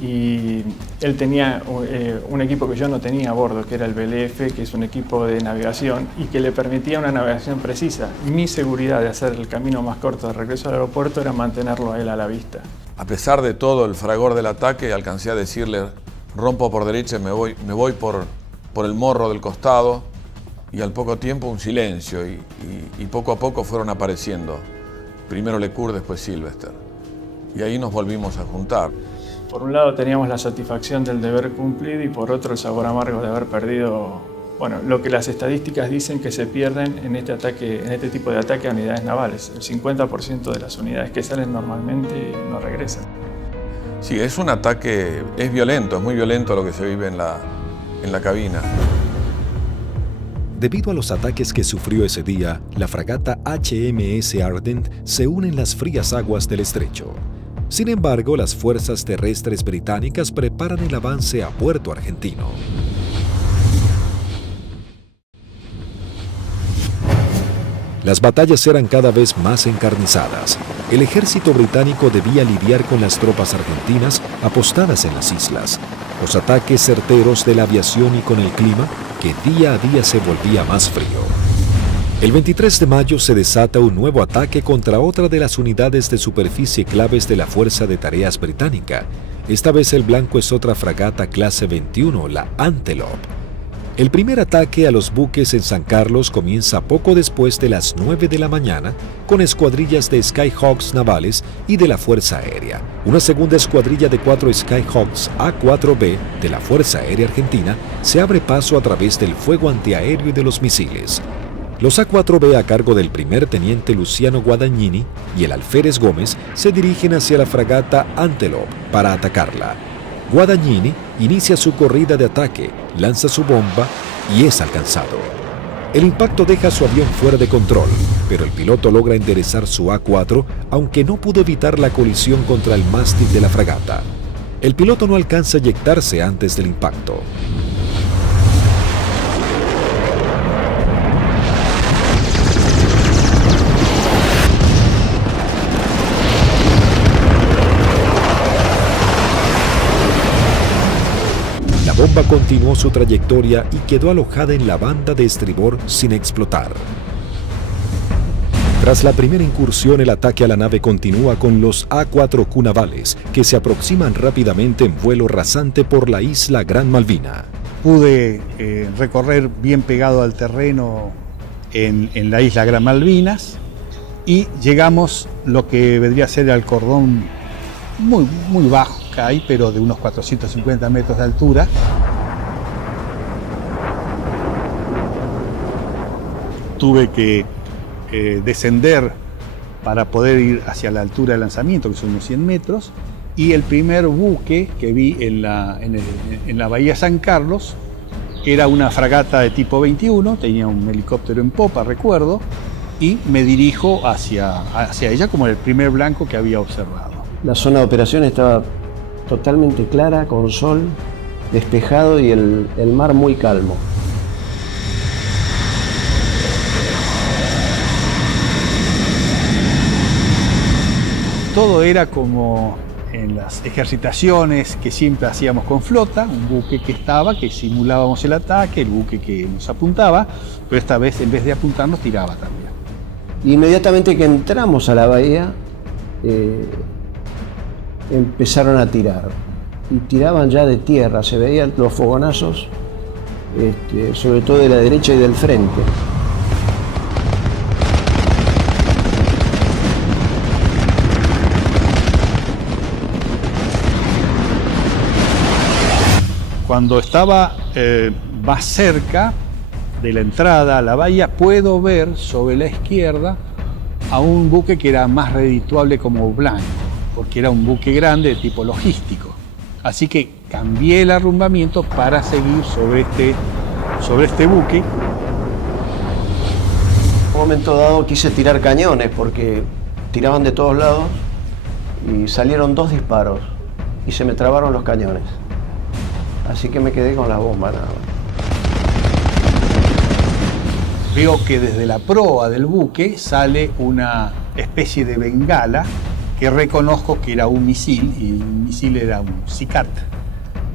y él tenía un equipo que yo no tenía a bordo, que era el BLF, que es un equipo de navegación y que le permitía una navegación precisa. Mi seguridad de hacer el camino más corto de regreso al aeropuerto era mantenerlo a él a la vista. A pesar de todo el fragor del ataque, alcancé a decirle: rompo por derecha y me voy por el morro del costado, y al poco tiempo un silencio y poco a poco fueron apareciendo. Primero Lecour, después Sylvester. Y ahí nos volvimos a juntar. Por un lado teníamos la satisfacción del deber cumplido y por otro el sabor amargo de haber perdido, bueno, lo que las estadísticas dicen que se pierden en este tipo de ataque a unidades navales. El 50% de las unidades que salen normalmente no regresan. Sí, es un ataque, es violento, es muy violento lo que se vive en la cabina. Debido a los ataques que sufrió ese día, la fragata HMS Ardent se une en las frías aguas del estrecho. Sin embargo, las fuerzas terrestres británicas preparan el avance a Puerto Argentino. Las batallas eran cada vez más encarnizadas. El ejército británico debía lidiar con las tropas argentinas apostadas en las islas, los ataques certeros de la aviación y con el clima que día a día se volvía más frío. El 23 de mayo se desata un nuevo ataque contra otra de las unidades de superficie claves de la Fuerza de Tareas británica. Esta vez el blanco es otra fragata clase 21, la Antelope. El primer ataque a los buques en San Carlos comienza poco después de las 9 de la mañana con escuadrillas de Skyhawks navales y de la Fuerza Aérea. Una segunda escuadrilla de 4 Skyhawks A4B de la Fuerza Aérea Argentina se abre paso a través del fuego antiaéreo y de los misiles. Los A4B a cargo del primer teniente Luciano Guadagnini y el alférez Gómez se dirigen hacia la fragata Antelope para atacarla. Guadagnini inicia su corrida de ataque, lanza su bomba y es alcanzado. El impacto deja su avión fuera de control, pero el piloto logra enderezar su A4, aunque no pudo evitar la colisión contra el mástil de la fragata. El piloto no alcanza a eyectarse antes del impacto. La bomba continuó su trayectoria y quedó alojada en la banda de estribor sin explotar. Tras la primera incursión, el ataque a la nave continúa con los A4Q navales, que se aproximan rápidamente en vuelo rasante por la isla Gran Malvina. Pude recorrer bien pegado al terreno en la isla Gran Malvinas y llegamos lo que vendría a ser al cordón muy bajo que hay, pero de unos 450 metros de altura. Tuve que descender para poder ir hacia la altura de lanzamiento, que son unos 100 metros, y el primer buque que vi en la bahía San Carlos era una fragata de tipo 21, tenía un helicóptero en popa, recuerdo, y me dirijo hacia ella como el primer blanco que había observado. La zona de operación estaba totalmente clara, con sol, despejado y el mar muy calmo. Todo era como en las ejercitaciones que siempre hacíamos con flota, un buque que simulábamos el ataque, el buque que nos apuntaba, pero esta vez en vez de apuntarnos tiraba también. Inmediatamente que entramos a la bahía, empezaron a tirar y tiraban ya de tierra, se veían los fogonazos, sobre todo de la derecha y del frente. Cuando estaba más cerca de la entrada a la bahía, puedo ver sobre la izquierda a un buque que era más redituable como blanco, porque era un buque grande de tipo logístico. Así que cambié el arrumbamiento para seguir sobre este buque. En un momento dado quise tirar cañones porque tiraban de todos lados y salieron 2 disparos y se me trabaron los cañones. Así que me quedé con la bomba nada más. veo que desde la proa del buque sale una especie de bengala que reconozco que era un misil, y el misil era un SICAT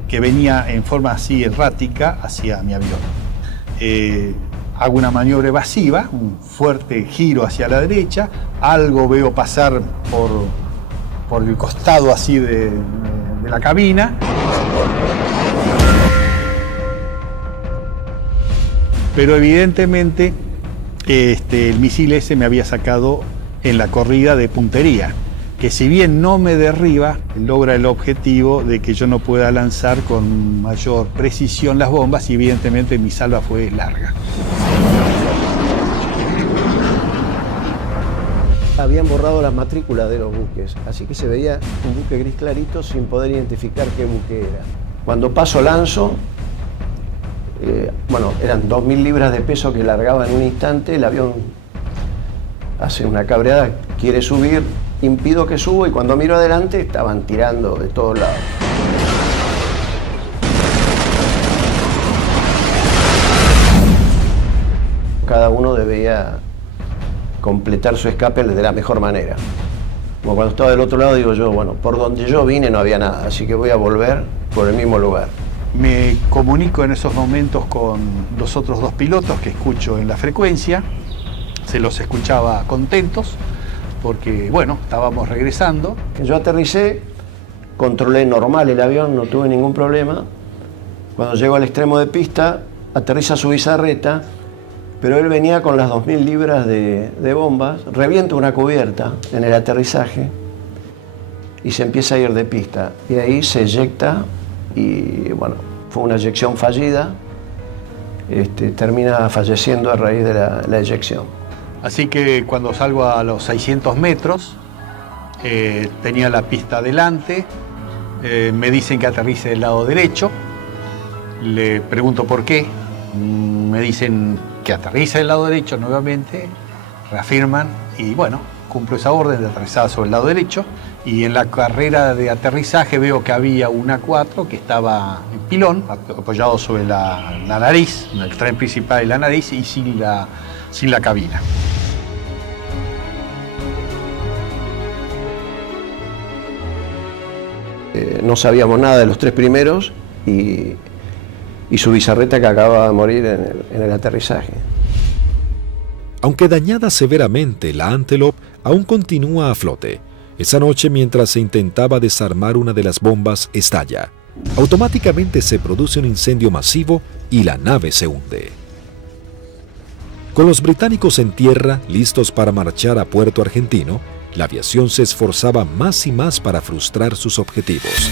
que venía en forma así errática hacia mi avión. Hago una maniobra evasiva, un fuerte giro hacia la derecha, algo veo pasar por el costado así de la cabina. Pero evidentemente el misil ese me había sacado en la corrida de puntería, que si bien no me derriba, logra el objetivo de que yo no pueda lanzar con mayor precisión las bombas, y evidentemente mi salva fue larga. Habían borrado las matrículas de los buques, así que se veía un buque gris clarito sin poder identificar qué buque era. Cuando paso lanzo, eran 2.000 libras de peso que largaba en un instante, el avión hace una cabreada, quiere subir, impido que subo, y cuando miro adelante estaban tirando de todos lados. Cada uno debía completar su escape de la mejor manera. Como cuando estaba del otro lado, digo yo, bueno, por donde yo vine no había nada, así que voy a volver por el mismo lugar. Me comunico en esos momentos con los otros dos pilotos que escucho en la frecuencia. Se los escuchaba contentos porque, bueno, estábamos regresando. Yo aterricé, controlé normal el avión, no tuve ningún problema. Cuando llego al extremo de pista, aterriza su bizarreta, pero él venía con las 2.000 libras de bombas, revienta una cubierta en el aterrizaje y se empieza a ir de pista. Y ahí se eyecta y, bueno, fue una eyección fallida. Termina falleciendo a raíz de la eyección. Así que cuando salgo a los 600 metros, tenía la pista adelante, me dicen que aterrice del lado derecho, le pregunto por qué, me dicen que aterrice del lado derecho nuevamente, reafirman y bueno, cumplo esa orden de aterrizar sobre el lado derecho, y en la carrera de aterrizaje veo que había un A4 que estaba en pilón, apoyado sobre la nariz, en el tren principal de la nariz y sin la cabina. No sabíamos nada de los tres primeros y su bizarreta que acababa de morir en el aterrizaje. Aunque dañada severamente, la Antelope aún continúa a flote. Esa noche, mientras se intentaba desarmar una de las bombas, estalla. Automáticamente se produce un incendio masivo y la nave se hunde. Con los británicos en tierra, listos para marchar a Puerto Argentino, la aviación se esforzaba más y más para frustrar sus objetivos.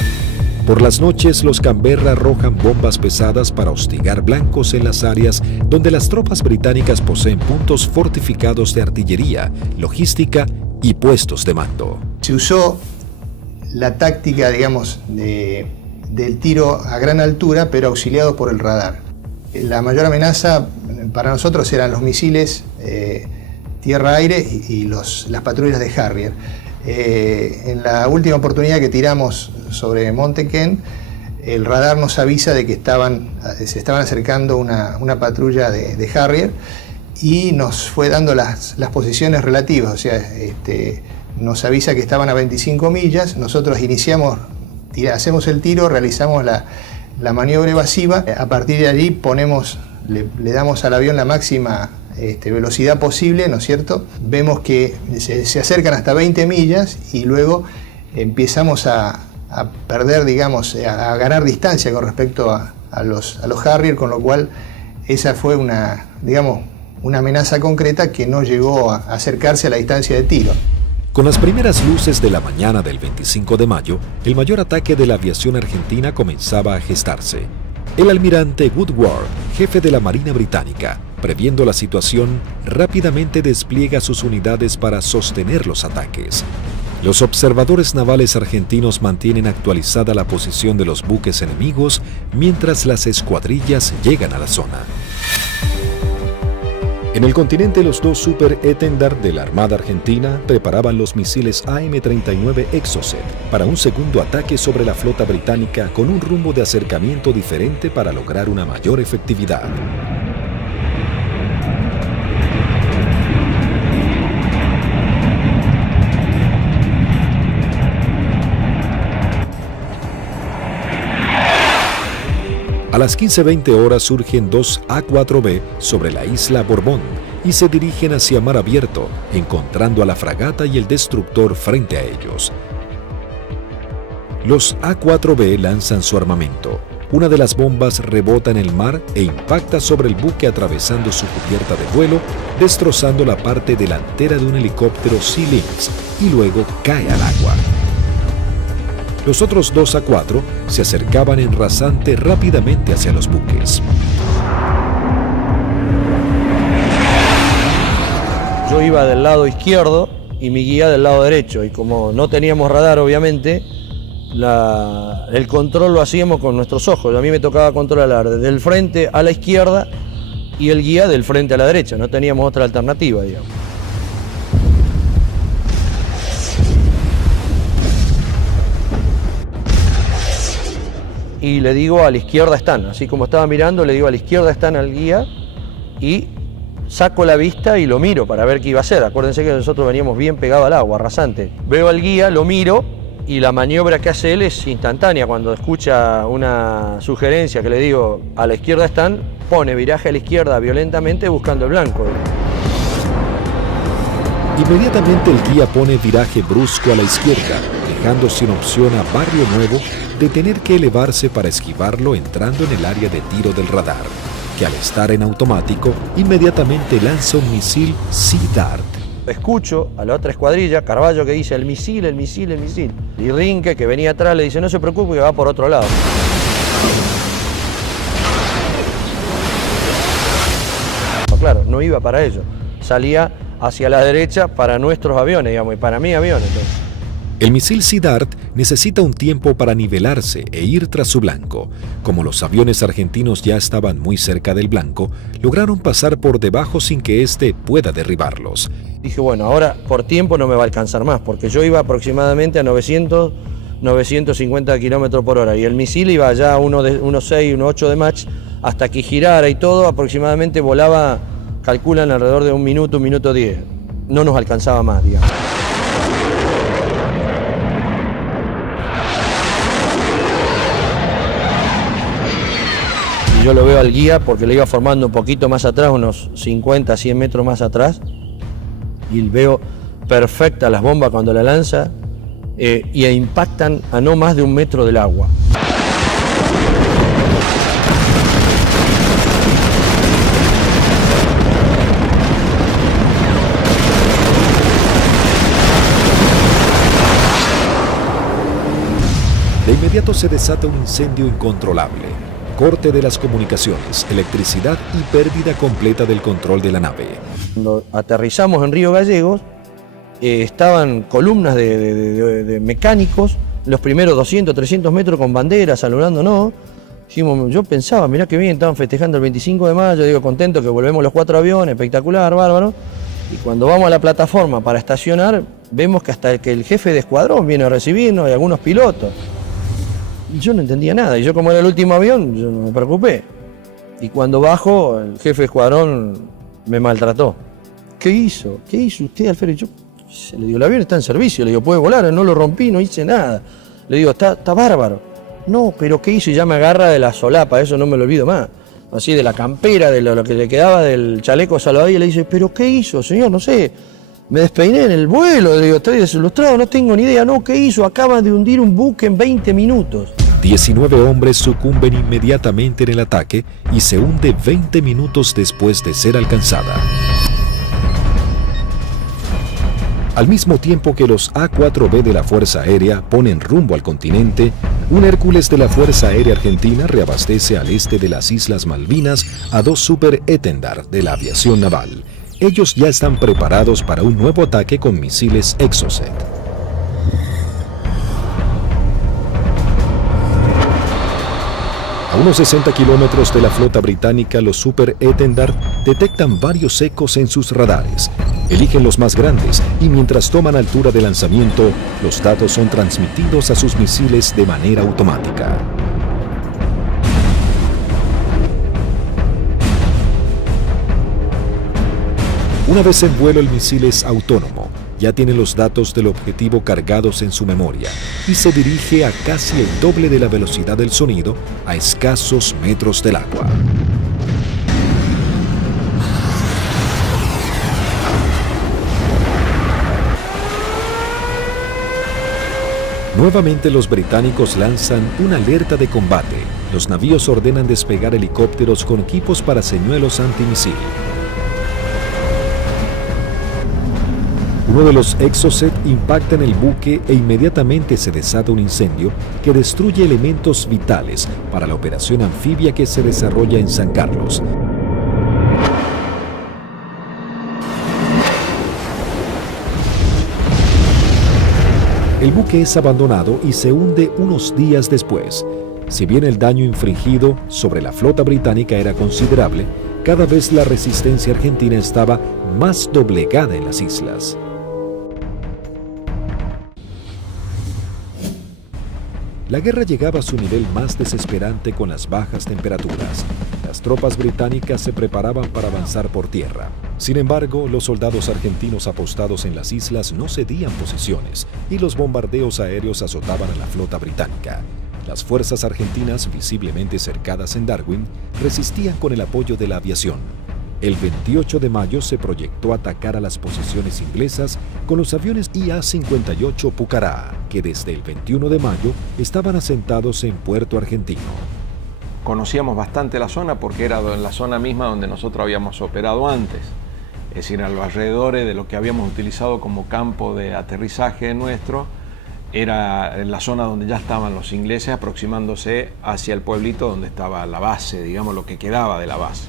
Por las noches, los Canberra arrojan bombas pesadas para hostigar blancos en las áreas donde las tropas británicas poseen puntos fortificados de artillería, logística y puestos de mando. Se usó la táctica, digamos, del tiro a gran altura, pero auxiliado por el radar. La mayor amenaza para nosotros eran los misiles tierra-aire y las patrullas de Harrier. En la última oportunidad que tiramos sobre Monte Kent, el radar nos avisa de que se estaban acercando una patrulla de Harrier y nos fue dando las posiciones relativas, o sea, nos avisa que estaban a 25 millas, nosotros hacemos el tiro, realizamos la maniobra evasiva, a partir de allí le damos al avión la máxima velocidad posible, ¿no es cierto? Vemos que se acercan hasta 20 millas y luego empezamos a perder, digamos, a ganar distancia con respecto a los Harrier, con lo cual esa fue una amenaza concreta que no llegó a acercarse a la distancia de tiro. Con las primeras luces de la mañana del 25 de mayo, el mayor ataque de la aviación argentina comenzaba a gestarse. El almirante Woodward, jefe de la Marina Británica, previendo la situación, rápidamente despliega sus unidades para sostener los ataques. Los observadores navales argentinos mantienen actualizada la posición de los buques enemigos mientras las escuadrillas llegan a la zona. En el continente, los dos Super Étendard de la Armada Argentina preparaban los misiles AM-39 Exocet para un segundo ataque sobre la flota británica con un rumbo de acercamiento diferente para lograr una mayor efectividad. A las 15:20 horas surgen dos A4B sobre la isla Borbón y se dirigen hacia mar abierto, encontrando a la fragata y el destructor frente a ellos. Los A4B lanzan su armamento. Una de las bombas rebota en el mar e impacta sobre el buque atravesando su cubierta de vuelo, destrozando la parte delantera de un helicóptero Sea Lynx y luego cae al agua. Los otros dos A4 se acercaban en rasante rápidamente hacia los buques. Yo iba del lado izquierdo y mi guía del lado derecho, y como no teníamos radar obviamente, el control lo hacíamos con nuestros ojos. A mí me tocaba controlar desde el frente a la izquierda y el guía del frente a la derecha, no teníamos otra alternativa, digamos. Y le digo, a la izquierda están, así como estaba mirando, le digo, a la izquierda están al guía, y saco la vista y lo miro para ver qué iba a hacer. Acuérdense que nosotros veníamos bien pegados al agua, rasante. Veo al guía, lo miro, y la maniobra que hace él es instantánea. Cuando escucha una sugerencia que le digo, a la izquierda están, pone viraje a la izquierda violentamente buscando el blanco. Inmediatamente el guía pone viraje brusco a la izquierda, dejando sin opción a Barrio Nuevo de tener que elevarse para esquivarlo entrando en el área de tiro del radar, que al estar en automático, inmediatamente lanza un misil Sea Dart. Escucho a la otra escuadrilla, Carballo, que dice el misil, el misil, el misil. Y Rinque, que venía atrás, le dice, no se preocupe que va por otro lado. Claro, no iba para ello. Salía hacia la derecha para nuestros aviones, digamos, y para mi avión. Entonces. El misil Sea Dart necesita un tiempo para nivelarse e ir tras su blanco. Como los aviones argentinos ya estaban muy cerca del blanco, lograron pasar por debajo sin que éste pueda derribarlos. Dije, bueno, ahora por tiempo no me va a alcanzar más, porque yo iba aproximadamente a 950 kilómetros por hora y el misil iba ya a 1.6, 1.8 de Mach, hasta que girara y todo, aproximadamente volaba, calculan alrededor de un minuto 10. No nos alcanzaba más, digamos. Yo lo veo al guía porque le iba formando un poquito más atrás, unos 50, 100 metros más atrás, y veo perfecta las bombas cuando la lanza y impactan a no más de 1 metro del agua. De inmediato se desata un incendio incontrolable. Corte de las comunicaciones, electricidad y pérdida completa del control de la nave. Cuando aterrizamos en Río Gallegos, estaban columnas de mecánicos, los primeros 200, 300 metros con banderas, saludándonos. Yo pensaba, mirá qué bien, estaban festejando el 25 de mayo, digo, contento que volvemos los 4 aviones, espectacular, bárbaro. Y cuando vamos a la plataforma para estacionar, vemos que hasta el jefe de escuadrón viene a recibirnos y algunos pilotos. Yo no entendía nada, y yo como era el último avión, yo no me preocupé. Y cuando bajo, el jefe de escuadrón me maltrató. ¿Qué hizo? ¿Qué hizo usted, Alfredo? Yo le digo, el avión está en servicio, le digo, puede volar, no lo rompí, no hice nada. Le digo, está bárbaro. No, pero ¿qué hizo? Y ya me agarra de la solapa, eso no me lo olvido más. Así de la campera, de lo que le quedaba del chaleco salvavidas, y le dice, ¿pero qué hizo, señor? No sé. Me despeiné en el vuelo, le digo, estoy desilustrado, no tengo ni idea. No, ¿qué hizo? Acaba de hundir un buque en 20 minutos. 19 hombres sucumben inmediatamente en el ataque y se hunde 20 minutos después de ser alcanzada. Al mismo tiempo que los A4B de la Fuerza Aérea ponen rumbo al continente, un Hércules de la Fuerza Aérea Argentina reabastece al este de las Islas Malvinas a 2 Super Étendard de la aviación naval. Ellos ya están preparados para un nuevo ataque con misiles Exocet. A unos 60 kilómetros de la flota británica, los Super Étendard detectan varios ecos en sus radares. Eligen los más grandes y mientras toman altura de lanzamiento, los datos son transmitidos a sus misiles de manera automática. Una vez en vuelo, el misil es autónomo. ya tiene los datos del objetivo cargados en su memoria y se dirige a casi el doble de la velocidad del sonido a escasos metros del agua. Nuevamente los británicos lanzan una alerta de combate. Los navíos ordenan despegar helicópteros con equipos para señuelos antimisil. Uno de los Exocet impacta en el buque e inmediatamente se desata un incendio que destruye elementos vitales para la operación anfibia que se desarrolla en San Carlos. El buque es abandonado y se hunde unos días después. Si bien el daño infligido sobre la flota británica era considerable, cada vez la resistencia argentina estaba más doblegada en las islas. La guerra llegaba a su nivel más desesperante con las bajas temperaturas. Las tropas británicas se preparaban para avanzar por tierra. Sin embargo, los soldados argentinos apostados en las islas no cedían posiciones y los bombardeos aéreos azotaban a la flota británica. Las fuerzas argentinas, visiblemente cercadas en Darwin, resistían con el apoyo de la aviación. El 28 de mayo se proyectó atacar a las posiciones inglesas con los aviones IA-58 Pucará, que desde el 21 de mayo estaban asentados en Puerto Argentino. Conocíamos bastante la zona porque era en la zona misma donde nosotros habíamos operado antes. Es decir, a los alrededores de lo que habíamos utilizado como campo de aterrizaje nuestro, era en la zona donde ya estaban los ingleses aproximándose hacia el pueblito donde estaba la base, digamos, lo que quedaba de la base.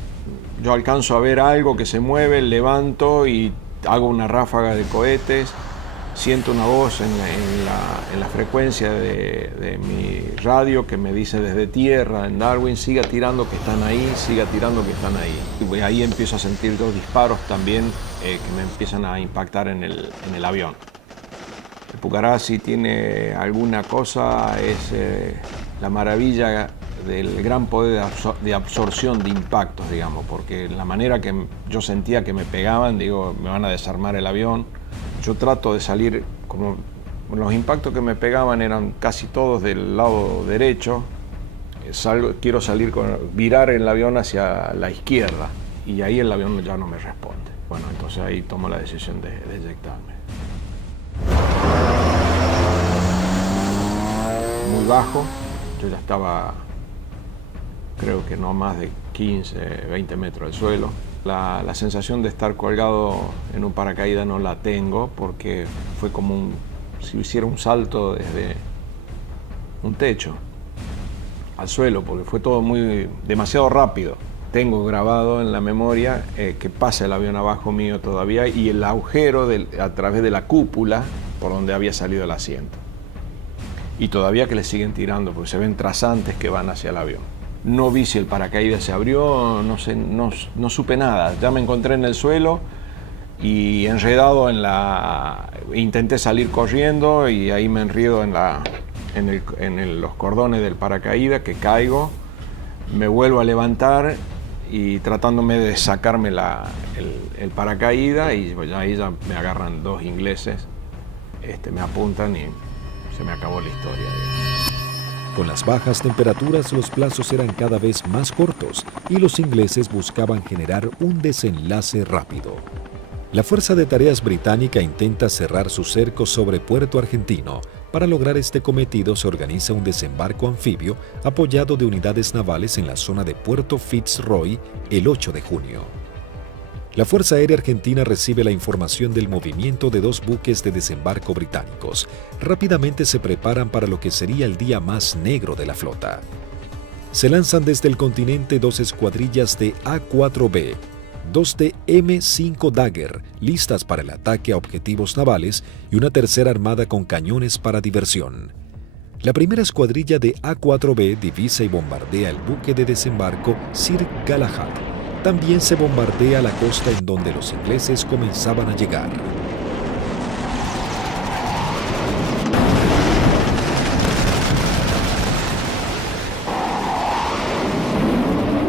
Yo alcanzo a ver algo que se mueve, levanto y hago una ráfaga de cohetes, siento una voz en la frecuencia de mi radio que me dice desde tierra, en Darwin, siga tirando que están ahí, siga tirando que están ahí. Y ahí empiezo a sentir dos disparos también que me empiezan a impactar en el avión. El Pucará, si tiene alguna cosa, es la maravilla del gran poder de absorción de impactos, digamos, porque la manera que yo sentía que me pegaban, digo, me van a desarmar el avión. Yo trato de salir, como los impactos que me pegaban eran casi todos del lado derecho, quiero virar el avión hacia la izquierda y ahí el avión ya no me responde. Bueno, entonces ahí tomo la decisión de eyectarme. Muy bajo, yo ya estaba, creo que no más de 15, 20 metros del suelo. La sensación de estar colgado en un paracaídas no la tengo porque fue como si hiciera un salto desde un techo al suelo, porque fue todo demasiado rápido. Tengo grabado en la memoria que pasa el avión abajo mío todavía y el agujero a través de la cúpula por donde había salido el asiento. Y todavía que le siguen tirando porque se ven trazantes que van hacia el avión. No vi si el paracaídas se abrió, no sé, no supe nada. Ya me encontré en el suelo y enredado intenté salir corriendo y ahí me enredo en los cordones del paracaídas, que caigo, me vuelvo a levantar y tratándome de sacarme el paracaídas y pues ahí ya me agarran dos ingleses, me apuntan y se me acabó la historia. Con las bajas temperaturas, los plazos eran cada vez más cortos y los ingleses buscaban generar un desenlace rápido. La Fuerza de Tareas británica intenta cerrar su cerco sobre Puerto Argentino. Para lograr este cometido se organiza un desembarco anfibio apoyado de unidades navales en la zona de Puerto Fitzroy el 8 de junio. La Fuerza Aérea Argentina recibe la información del movimiento de dos buques de desembarco británicos. Rápidamente se preparan para lo que sería el día más negro de la flota. Se lanzan desde el continente dos escuadrillas de A4B, dos de M5 Dagger, listas para el ataque a objetivos navales, y una tercera armada con cañones para diversión. La primera escuadrilla de A4B divisa y bombardea el buque de desembarco Sir Galahad. También se bombardea la costa en donde los ingleses comenzaban a llegar.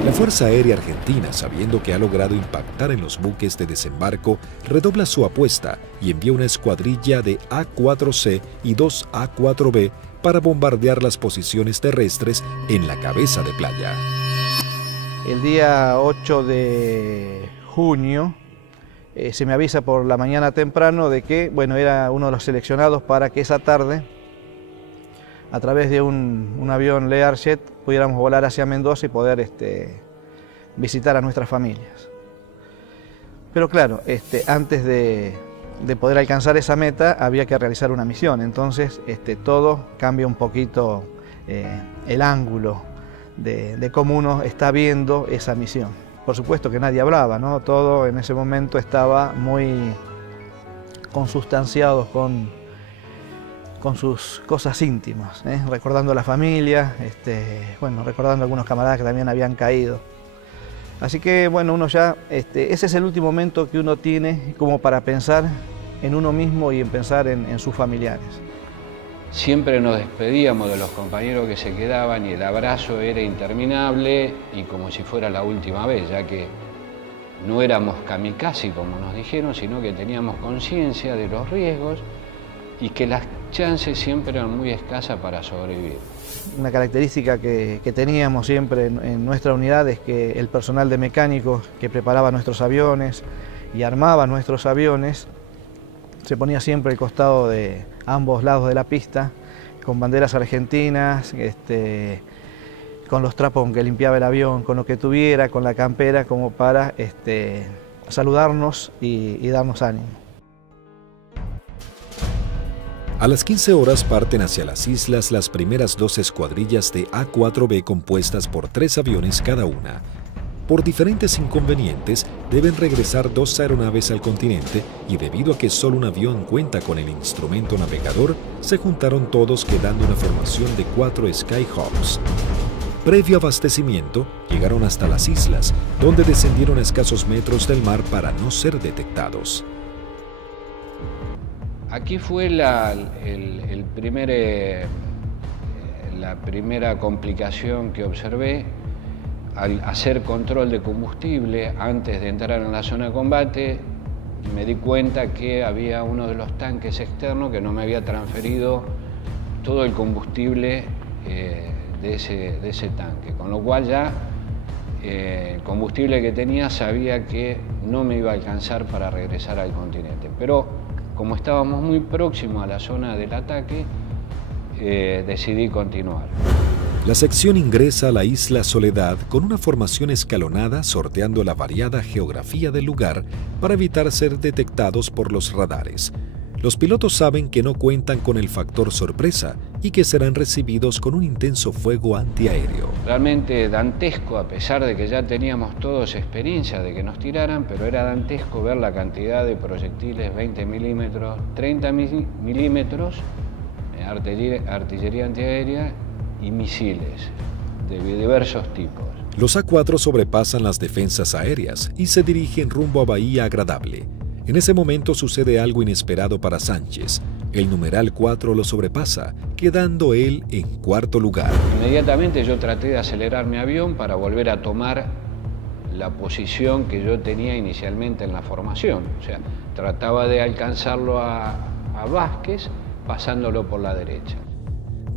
La Fuerza Aérea Argentina, sabiendo que ha logrado impactar en los buques de desembarco, redobla su apuesta y envía una escuadrilla de A-4C y 2 A-4B para bombardear las posiciones terrestres en la cabeza de playa. El día 8 de junio se me avisa por la mañana temprano de que, bueno, era uno de los seleccionados para que esa tarde, a través de un avión Learjet, pudiéramos volar hacia Mendoza y poder visitar a nuestras familias. Pero claro, antes de poder alcanzar esa meta había que realizar una misión, entonces todo cambia un poquito el ángulo de cómo uno está viendo esa misión. Por supuesto que nadie hablaba, ¿no? Todo en ese momento estaba muy consustanciado con sus cosas íntimas, recordando a la familia, bueno, recordando a algunos camaradas que también habían caído. Así que bueno, uno ya, ese es el último momento que uno tiene como para pensar en uno mismo y en pensar en sus familiares. Siempre nos despedíamos de los compañeros que se quedaban y el abrazo era interminable y como si fuera la última vez, ya que no éramos kamikaze como nos dijeron, sino que teníamos conciencia de los riesgos y que las chances siempre eran muy escasas para sobrevivir. Una característica que teníamos siempre en nuestra unidad es que el personal de mecánicos que preparaba nuestros aviones y armaba nuestros aviones se ponía siempre al costado de ambos lados de la pista, con banderas argentinas, con los trapos con que limpiaba el avión, con lo que tuviera, con la campera, como para saludarnos y darnos ánimo. A las 15 horas parten hacia las islas las primeras 2 escuadrillas de A-4B compuestas por 3 aviones cada una. Por diferentes inconvenientes, deben regresar 2 aeronaves al continente y debido a que solo un avión cuenta con el instrumento navegador, se juntaron todos quedando una formación de 4 Skyhawks. Previo abastecimiento, llegaron hasta las islas, donde descendieron a escasos metros del mar para no ser detectados. Aquí fue la primera complicación que observé. Al hacer control de combustible antes de entrar en la zona de combate, me di cuenta que había uno de los tanques externos que no me había transferido todo el combustible de ese tanque, con lo cual ya el combustible que tenía sabía que no me iba a alcanzar para regresar al continente. Pero como estábamos muy próximos a la zona del ataque, decidí continuar. La sección ingresa a la isla Soledad con una formación escalonada sorteando la variada geografía del lugar para evitar ser detectados por los radares. Los pilotos saben que no cuentan con el factor sorpresa y que serán recibidos con un intenso fuego antiaéreo. Realmente dantesco, a pesar de que ya teníamos todos experiencia de que nos tiraran, pero era dantesco ver la cantidad de proyectiles 20 milímetros, 30 milímetros, artillería antiaérea y misiles de diversos tipos. Los A-4 sobrepasan las defensas aéreas y se dirigen rumbo a Bahía Agradable. En ese momento sucede algo inesperado para Sánchez. El numeral 4 lo sobrepasa, quedando él en 4º lugar. Inmediatamente yo traté de acelerar mi avión para volver a tomar la posición que yo tenía inicialmente en la formación. O sea, trataba de alcanzarlo a Vázquez pasándolo por la derecha.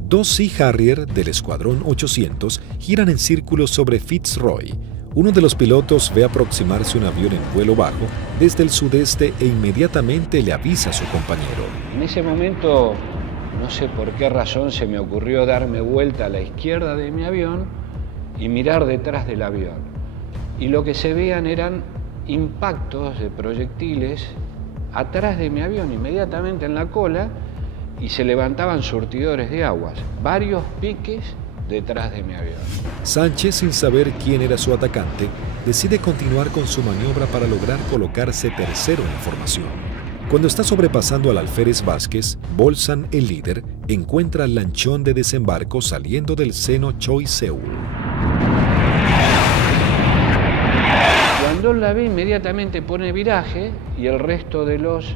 2 Sea Harrier del Escuadrón 800 giran en círculo sobre Fitzroy. Uno de los pilotos ve aproximarse un avión en vuelo bajo desde el sudeste e inmediatamente le avisa a su compañero. En ese momento, no sé por qué razón, se me ocurrió darme vuelta a la izquierda de mi avión y mirar detrás del avión. Y lo que se veían eran impactos de proyectiles atrás de mi avión, inmediatamente en la cola, y se levantaban surtidores de aguas, varios piques detrás de mi avión. Sánchez, sin saber quién era su atacante, decide continuar con su maniobra para lograr colocarse tercero en la formación. Cuando está sobrepasando al alférez Vázquez, Bolsan, el líder, encuentra al lanchón de desembarco saliendo del seno Choi Seul. Cuando la ve, inmediatamente pone viraje y el resto de los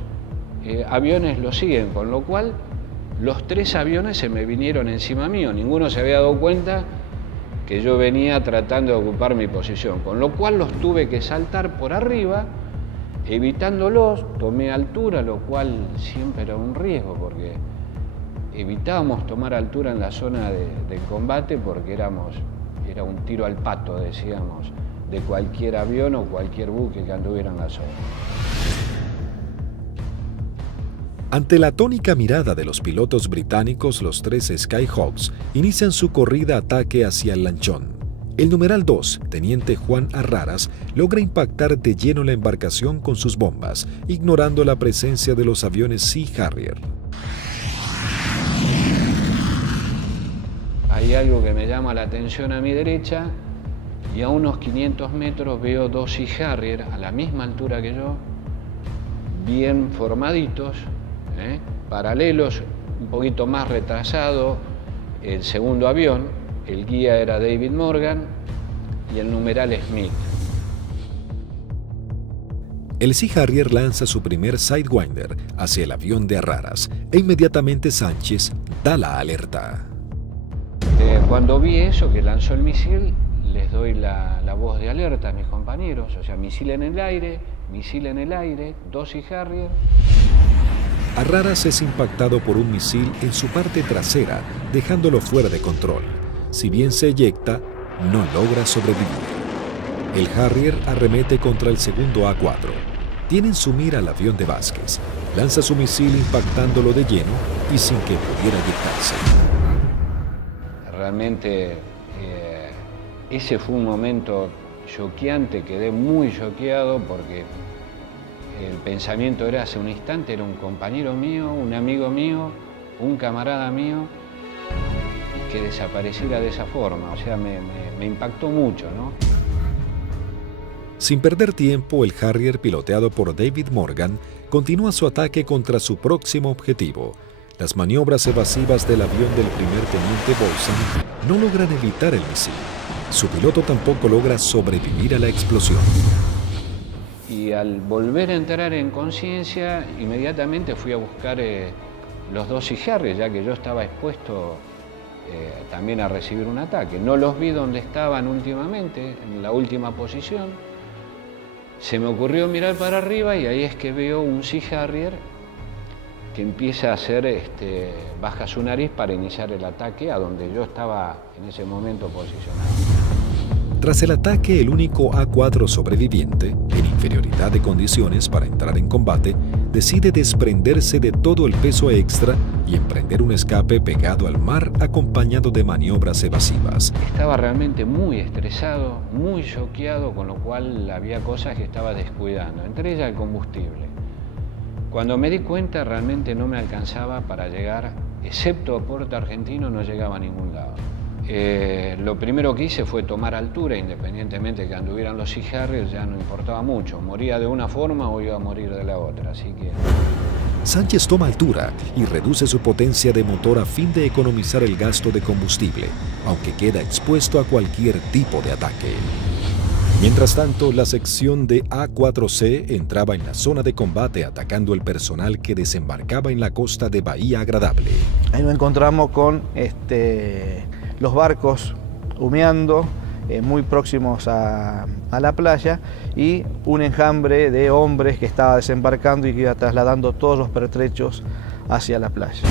aviones lo siguen, con lo cual los 3 aviones se me vinieron encima mío. Ninguno se había dado cuenta que yo venía tratando de ocupar mi posición, con lo cual los tuve que saltar por arriba, evitándolos, tomé altura, lo cual siempre era un riesgo, porque evitábamos tomar altura en la zona del combate porque era un tiro al pato, decíamos, de cualquier avión o cualquier buque que anduviera en la zona. Ante la atónica mirada de los pilotos británicos, los 3 Skyhawks inician su corrida-ataque hacia el lanchón. El numeral 2, teniente Juan Arraras, logra impactar de lleno la embarcación con sus bombas, ignorando la presencia de los aviones Sea Harrier. Hay algo que me llama la atención a mi derecha y a unos 500 metros veo 2 Sea Harrier a la misma altura que yo, bien formaditos, paralelos, un poquito más retrasado el segundo avión, el guía era David Morgan y el numeral Smith. El Sea Harrier lanza su primer Sidewinder hacia el avión de Arraras e inmediatamente Sánchez da la alerta. Cuando vi eso, que lanzó el misil, les doy la voz de alerta a mis compañeros, o sea, misil en el aire, 2 Sea Harrier. Arraras es impactado por un misil en su parte trasera, dejándolo fuera de control. Si bien se eyecta, no logra sobrevivir. El Harrier arremete contra el segundo A4. Tiene en su mira al avión de Vázquez. Lanza su misil impactándolo de lleno y sin que pudiera eyectarse. Realmente ese fue un momento choqueante, quedé muy choqueado porque el pensamiento era hace un instante, era un compañero mío, un amigo mío, un camarada mío, que desapareciera de esa forma. O sea, me impactó mucho, ¿no? Sin perder tiempo, el Harrier, piloteado por David Morgan, continúa su ataque contra su próximo objetivo. Las maniobras evasivas del avión del primer teniente Bolson no logran evitar el misil. Su piloto tampoco logra sobrevivir a la explosión. Y al volver a entrar en conciencia, inmediatamente fui a buscar los 2 Sea Harrier, ya que yo estaba expuesto también a recibir un ataque. No los vi donde estaban últimamente, en la última posición. Se me ocurrió mirar para arriba y ahí es que veo un Sea Harrier que empieza a hacer, baja su nariz para iniciar el ataque a donde yo estaba en ese momento posicionado. Tras el ataque, el único A4 sobreviviente, en inferioridad de condiciones para entrar en combate, decide desprenderse de todo el peso extra y emprender un escape pegado al mar acompañado de maniobras evasivas. Estaba realmente muy estresado, muy choqueado, con lo cual había cosas que estaba descuidando, entre ellas el combustible. Cuando me di cuenta, realmente no me alcanzaba para llegar, excepto a Puerto Argentino, no llegaba a ningún lado. Lo primero que hice fue tomar altura, independientemente de que anduvieran los Sea Harrier, ya no importaba mucho. Moría de una forma o iba a morir de la otra, así que... Sánchez toma altura y reduce su potencia de motor a fin de economizar el gasto de combustible, aunque queda expuesto a cualquier tipo de ataque. Mientras tanto, la sección de A4C entraba en la zona de combate atacando el personal que desembarcaba en la costa de Bahía Agradable. Ahí nos encontramos con los barcos humeando, muy próximos a la playa, y un enjambre de hombres que estaba desembarcando y que iba trasladando todos los pertrechos hacia la playa.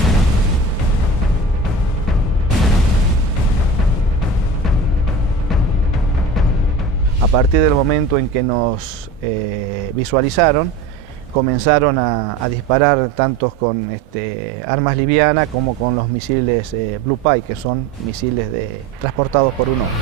A partir del momento en que nos visualizaron, comenzaron a disparar tanto con armas livianas como con los misiles Blue Pie, que son misiles transportados por un hombre.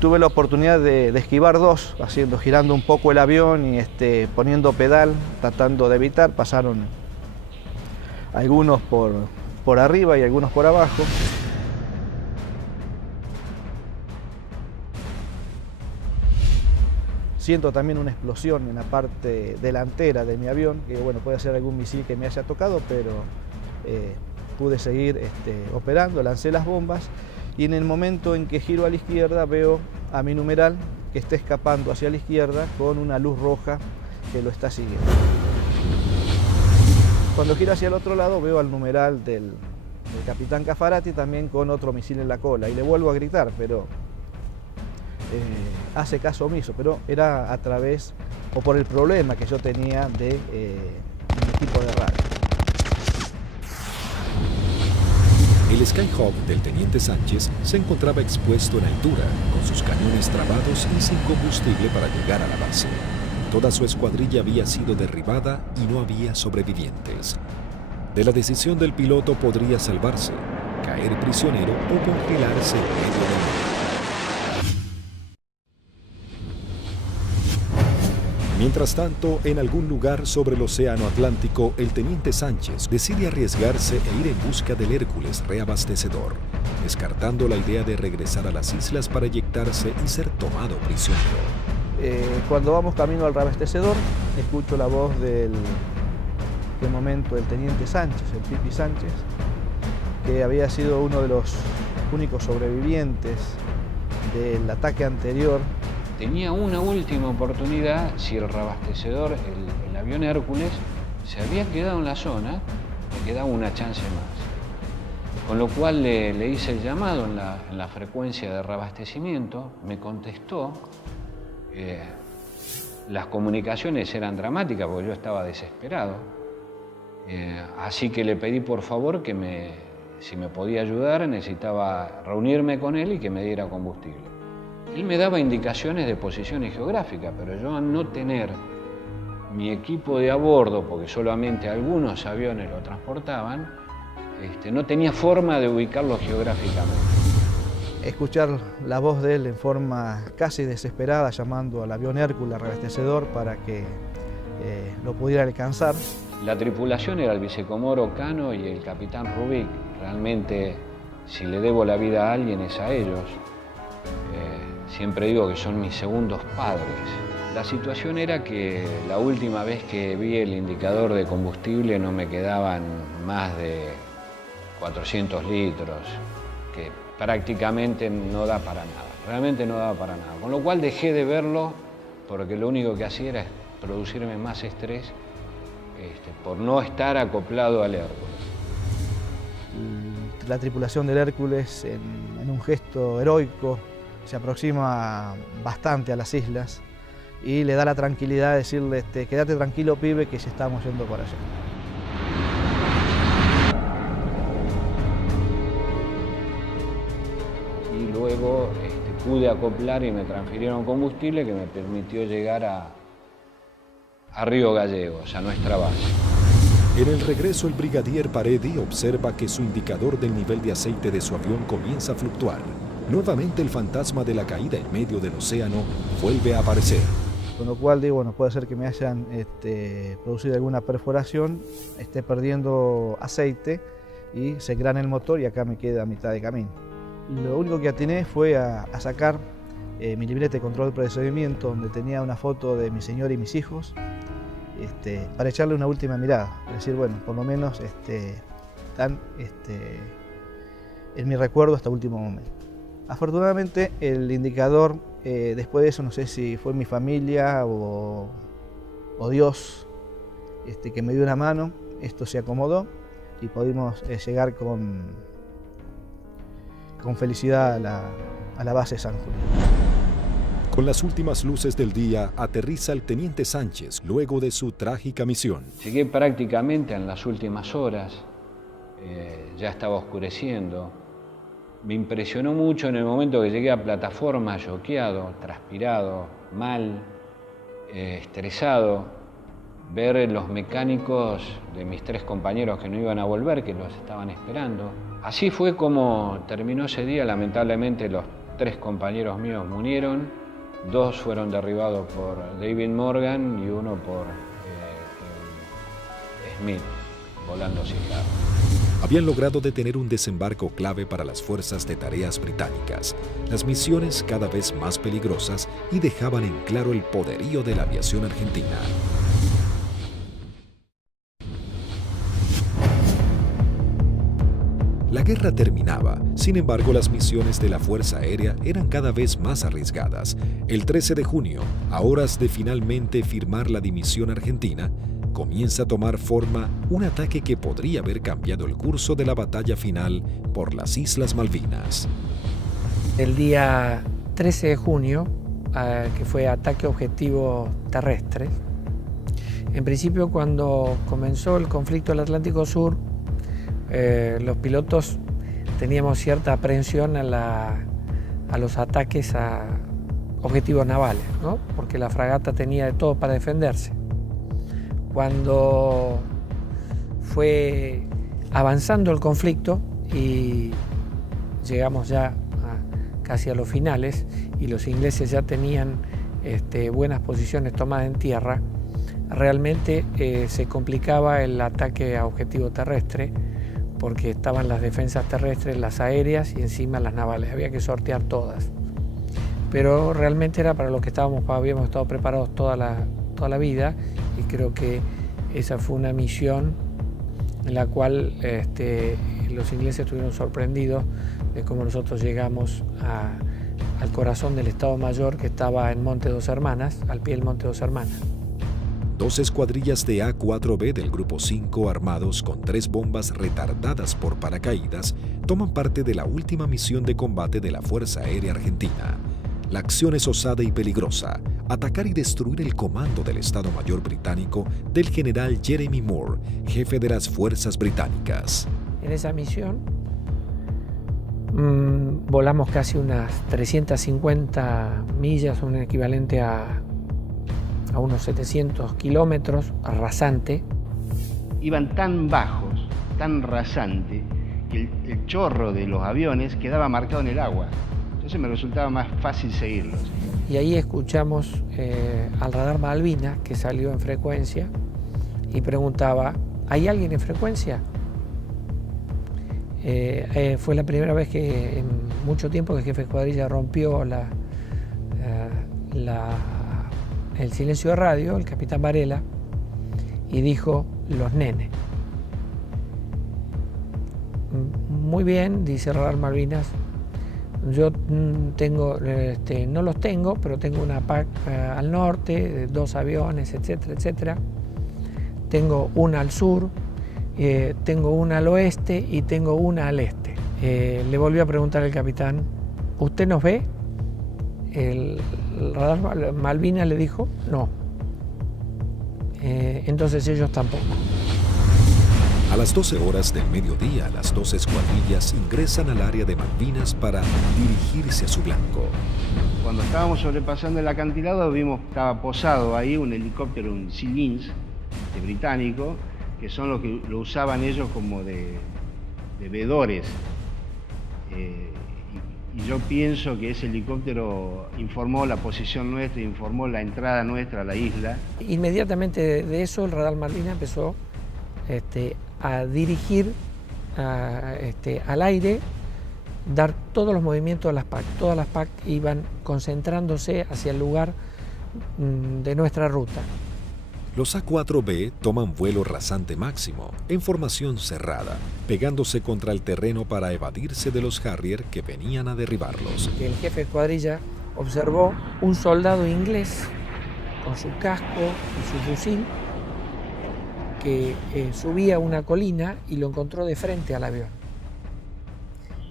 Tuve la oportunidad de esquivar 2, girando un poco el avión y poniendo pedal, tratando de evitar. Pasaron algunos por arriba y algunos por abajo. Siento también una explosión en la parte delantera de mi avión, que bueno, puede ser algún misil que me haya tocado, pero pude seguir operando, lancé las bombas y en el momento en que giro a la izquierda veo a mi numeral que está escapando hacia la izquierda con una luz roja que lo está siguiendo. Cuando gira hacia el otro lado veo al numeral del capitán Caffarati también con otro misil en la cola y le vuelvo a gritar, pero hace caso omiso, pero era a través o por el problema que yo tenía de mi equipo de radio. El Skyhawk del teniente Sánchez se encontraba expuesto en altura, con sus cañones trabados y sin combustible para llegar a la base. Toda su escuadrilla había sido derribada y no había sobrevivientes. De la decisión del piloto podría salvarse, caer prisionero o congelarse en medio del mar. Mientras tanto, en algún lugar sobre el océano Atlántico, el teniente Sánchez decide arriesgarse e ir en busca del Hércules reabastecedor, descartando la idea de regresar a las islas para eyectarse y ser tomado prisionero. Cuando vamos camino al reabastecedor, escucho la voz del momento del teniente Sánchez, el Pipi Sánchez, que había sido uno de los únicos sobrevivientes del ataque anterior. Tenía una última oportunidad si el reabastecedor, el avión Hércules, se había quedado en la zona, le quedaba una chance más. Con lo cual le hice el llamado en la frecuencia de reabastecimiento, me contestó. Las comunicaciones eran dramáticas porque yo estaba desesperado. Así que le pedí por favor que si me podía ayudar, necesitaba reunirme con él y que me diera combustible. Él me daba indicaciones de posiciones geográficas, pero yo al no tener mi equipo de a bordo, porque solamente algunos aviones lo transportaban, no tenía forma de ubicarlo geográficamente. Escuchar la voz de él en forma casi desesperada, llamando al avión Hércules reabastecedor para que lo pudiera alcanzar. La tripulación era el vicecomoro Cano y el capitán Rubik. Realmente, si le debo la vida a alguien es a ellos. Siempre digo que son mis segundos padres. La situación era que la última vez que vi el indicador de combustible no me quedaban más de 400 litros, que prácticamente no da para nada, realmente no daba para nada. Con lo cual dejé de verlo porque lo único que hacía era producirme más estrés por no estar acoplado al Hércules. La tripulación del Hércules, en un gesto heroico, se aproxima bastante a las islas y le da la tranquilidad de decirle, quédate tranquilo, pibe, que ya estamos yendo por allá. Y luego pude acoplar y me transfirieron combustible que me permitió llegar a Río Gallegos, a nuestra base. En el regreso, el brigadier Paredi observa que su indicador del nivel de aceite de su avión comienza a fluctuar. Nuevamente el fantasma de la caída en medio del océano vuelve a aparecer. Con lo cual digo, bueno, puede ser que me hayan producido alguna perforación, esté perdiendo aceite y se engrana el motor y acá me queda a mitad de camino. Lo único que atiné fue a sacar mi libreta de control de procedimiento donde tenía una foto de mi señora y mis hijos para echarle una última mirada. Es decir, bueno, por lo menos están en mi recuerdo hasta el último momento. Afortunadamente el indicador, después de eso no sé si fue mi familia o Dios que me dio una mano, esto se acomodó y pudimos llegar con felicidad a la base San Julián. Con las últimas luces del día aterriza el teniente Sánchez luego de su trágica misión. Llegué prácticamente en las últimas horas, ya estaba oscureciendo. Me impresionó mucho en el momento que llegué a plataforma, choqueado, transpirado, mal, estresado, ver los mecánicos de mis 3 compañeros que no iban a volver, que los estaban esperando. Así fue como terminó ese día. Lamentablemente los 3 compañeros míos murieron, 2 fueron derribados por David Morgan y 1 por Smith, volando cigarro. Habían logrado detener un desembarco clave para las fuerzas de tareas británicas, las misiones cada vez más peligrosas y dejaban en claro el poderío de la aviación argentina. La guerra terminaba, sin embargo las misiones de la Fuerza Aérea eran cada vez más arriesgadas. El 13 de junio, a horas de finalmente firmar la dimisión argentina, comienza a tomar forma un ataque que podría haber cambiado el curso de la batalla final por las Islas Malvinas. El día 13 de junio, que fue ataque objetivo terrestre, en principio cuando comenzó el conflicto del Atlántico Sur, los pilotos teníamos cierta aprehensión a los ataques a objetivos navales, ¿no? Porque la fragata tenía de todo para defenderse. Cuando fue avanzando el conflicto y llegamos ya casi a los finales y los ingleses ya tenían buenas posiciones tomadas en tierra, realmente se complicaba el ataque a objetivo terrestre porque estaban las defensas terrestres, las aéreas y encima las navales, había que sortear todas. Pero realmente era para lo que habíamos estado preparados toda la vida y creo que esa fue una misión en la cual los ingleses estuvieron sorprendidos de cómo nosotros llegamos al corazón del Estado Mayor que estaba en Monte Dos Hermanas, al pie del Monte Dos Hermanas. 2 escuadrillas de A-4B del Grupo 5 armados con 3 bombas retardadas por paracaídas toman parte de la última misión de combate de la Fuerza Aérea Argentina. La acción es osada y peligrosa, atacar y destruir el comando del Estado Mayor británico del general Jeremy Moore, jefe de las fuerzas británicas. En esa misión volamos casi unas 350 millas, un equivalente a unos 700 kilómetros, rasante. Iban tan bajos, tan rasante, que el chorro de los aviones quedaba marcado en el agua. Entonces me resultaba más fácil seguirlos. Y ahí escuchamos al radar Malvinas, que salió en frecuencia, y preguntaba, ¿hay alguien en frecuencia? Fue la primera vez que en mucho tiempo que el jefe de escuadrilla rompió el silencio de radio, el capitán Varela, y dijo, los nenes. Muy bien, dice el radar Malvinas, yo tengo, no los tengo, pero tengo una PAC al norte, 2 aviones, etcétera, etcétera. Tengo una al sur, tengo una al oeste y tengo una al este. Le volvió a preguntar el capitán, ¿usted nos ve? El radar Malvinas le dijo, no. Entonces ellos tampoco. A las 12 horas del mediodía, las 2 escuadrillas ingresan al área de Malvinas para dirigirse a su blanco. Cuando estábamos sobrepasando el acantilado, vimos que estaba posado ahí un helicóptero, un Sea Lynx británico, que son los que lo usaban ellos como de vedores. Y yo pienso que ese helicóptero informó la posición nuestra, informó la entrada nuestra a la isla. Inmediatamente de eso el radar Malvinas empezó a dirigir al aire, dar todos los movimientos de las PAC. Todas las PAC iban concentrándose hacia el lugar de nuestra ruta. Los A-4B toman vuelo rasante máximo, en formación cerrada, pegándose contra el terreno para evadirse de los Harrier que venían a derribarlos. El jefe de escuadrilla observó un soldado inglés con su casco y su fusil que subía una colina y lo encontró de frente al avión.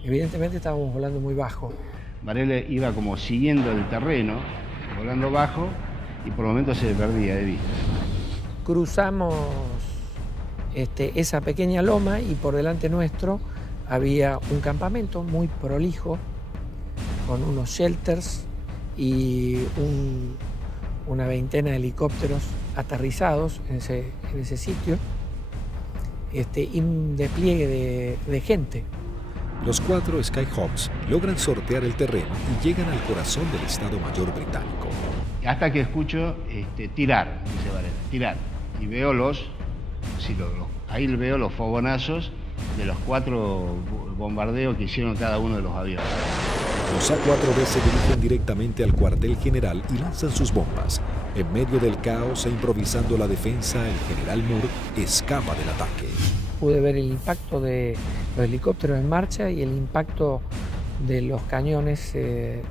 Evidentemente estábamos volando muy bajo. Varela iba como siguiendo el terreno, volando bajo, y por momentos se perdía de vista. Cruzamos esa pequeña loma y por delante nuestro había un campamento muy prolijo con unos shelters y una veintena de helicópteros aterrizados en ese sitio y un despliegue de gente. Los 4 Skyhawks logran sortear el terreno y llegan al corazón del Estado Mayor británico. Hasta que escucho tirar, dice Varela, tirar. Y veo ahí veo los fogonazos de los 4 bombardeos que hicieron cada uno de los aviones. Los A-4B se dirigen directamente al cuartel general y lanzan sus bombas. En medio del caos e improvisando la defensa, el general Moore escapa del ataque. pude ver el impacto de los helicópteros en marcha y el impacto de los cañones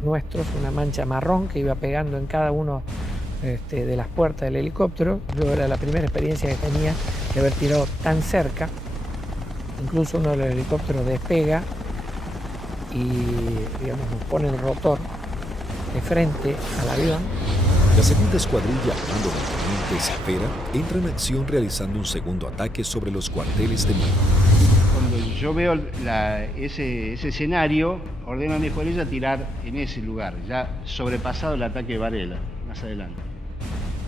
nuestros, una mancha marrón que iba pegando en cada uno de las puertas del helicóptero. Yo era la primera experiencia que tenía de haber tirado tan cerca. Incluso uno de los helicópteros despega y, digamos, nos pone el rotor de frente al avión. La segunda escuadrilla, al mando del teniente Cepeda, entra en acción realizando un segundo ataque sobre los cuarteles de mando. Cuando yo veo ese escenario, ordeno a mi escuadrilla tirar en ese lugar, ya sobrepasado el ataque de Varela, más adelante.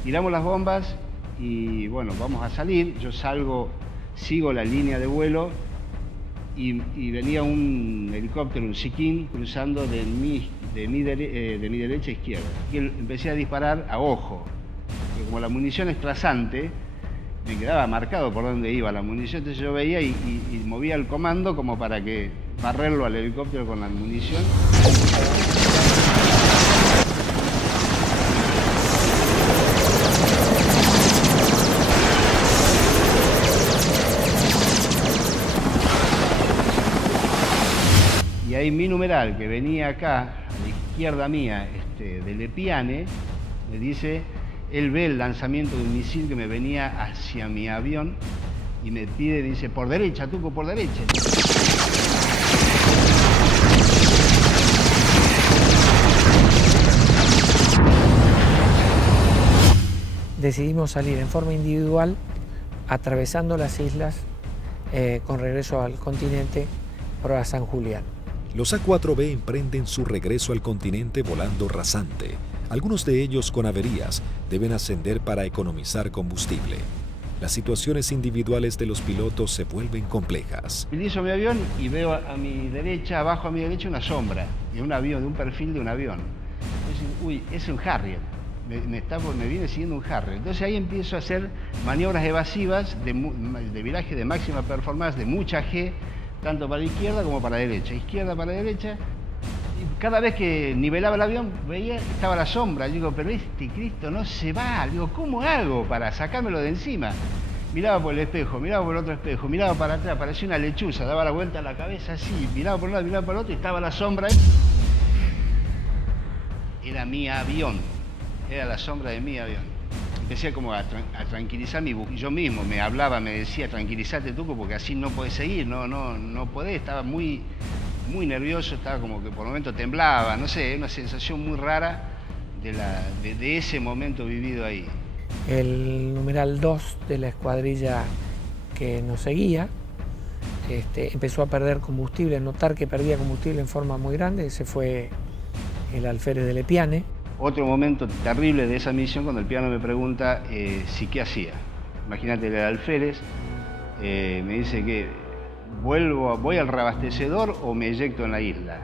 Tiramos las bombas y bueno, vamos a salir. Yo salgo, sigo la línea de vuelo y venía un helicóptero, un Siquín, cruzando de mi derecha a izquierda. Y empecé a disparar a ojo, porque como la munición es trazante, me quedaba marcado por dónde iba la munición, entonces yo veía y movía el comando como para que barrerlo al helicóptero con la munición. Y ahí mi numeral, que venía acá, a la izquierda mía, de Lepiane, me dice, él ve el lanzamiento de un misil que me venía hacia mi avión y me pide, dice, por derecha, Tuco, por derecha. Decidimos salir en forma individual, atravesando las islas con regreso al continente por a San Julián. Los A4B emprenden su regreso al continente volando rasante. Algunos de ellos con averías deben ascender para economizar combustible. Las situaciones individuales de los pilotos se vuelven complejas. Utilizo mi avión y veo a mi derecha, abajo a mi derecha, una sombra de un avión, de un perfil de un avión. Entonces, uy, es un Harrier. Me viene siguiendo un Harrier. Entonces ahí empiezo a hacer maniobras evasivas de viraje de máxima performance, de mucha G, tanto para la izquierda como para la derecha. Izquierda para la derecha. Y cada vez que nivelaba el avión, veía que estaba la sombra. Digo, pero este Cristo no se va. Digo, ¿cómo hago para sacármelo de encima? Miraba por el espejo, miraba por el otro espejo, miraba para atrás, parecía una lechuza, daba la vuelta a la cabeza así, miraba por un lado, miraba por el otro y estaba la sombra. Era mi avión, era la sombra de mi avión. Empecé como a tranquilizar yo mismo, me hablaba, me decía, tranquilízate Tuco, porque así no podés seguir, no podés, estaba muy nervioso, estaba como que por momentos temblaba, no sé, una sensación muy rara de ese momento vivido ahí. El numeral 2 de la escuadrilla que nos seguía empezó a perder combustible, a notar que perdía combustible en forma muy grande. Ese fue el alférez de Lepiane. Otro momento terrible de esa misión, cuando el piano me pregunta si qué hacía. Imagínate, el alférez me dice que voy al reabastecedor o me eyecto en la isla.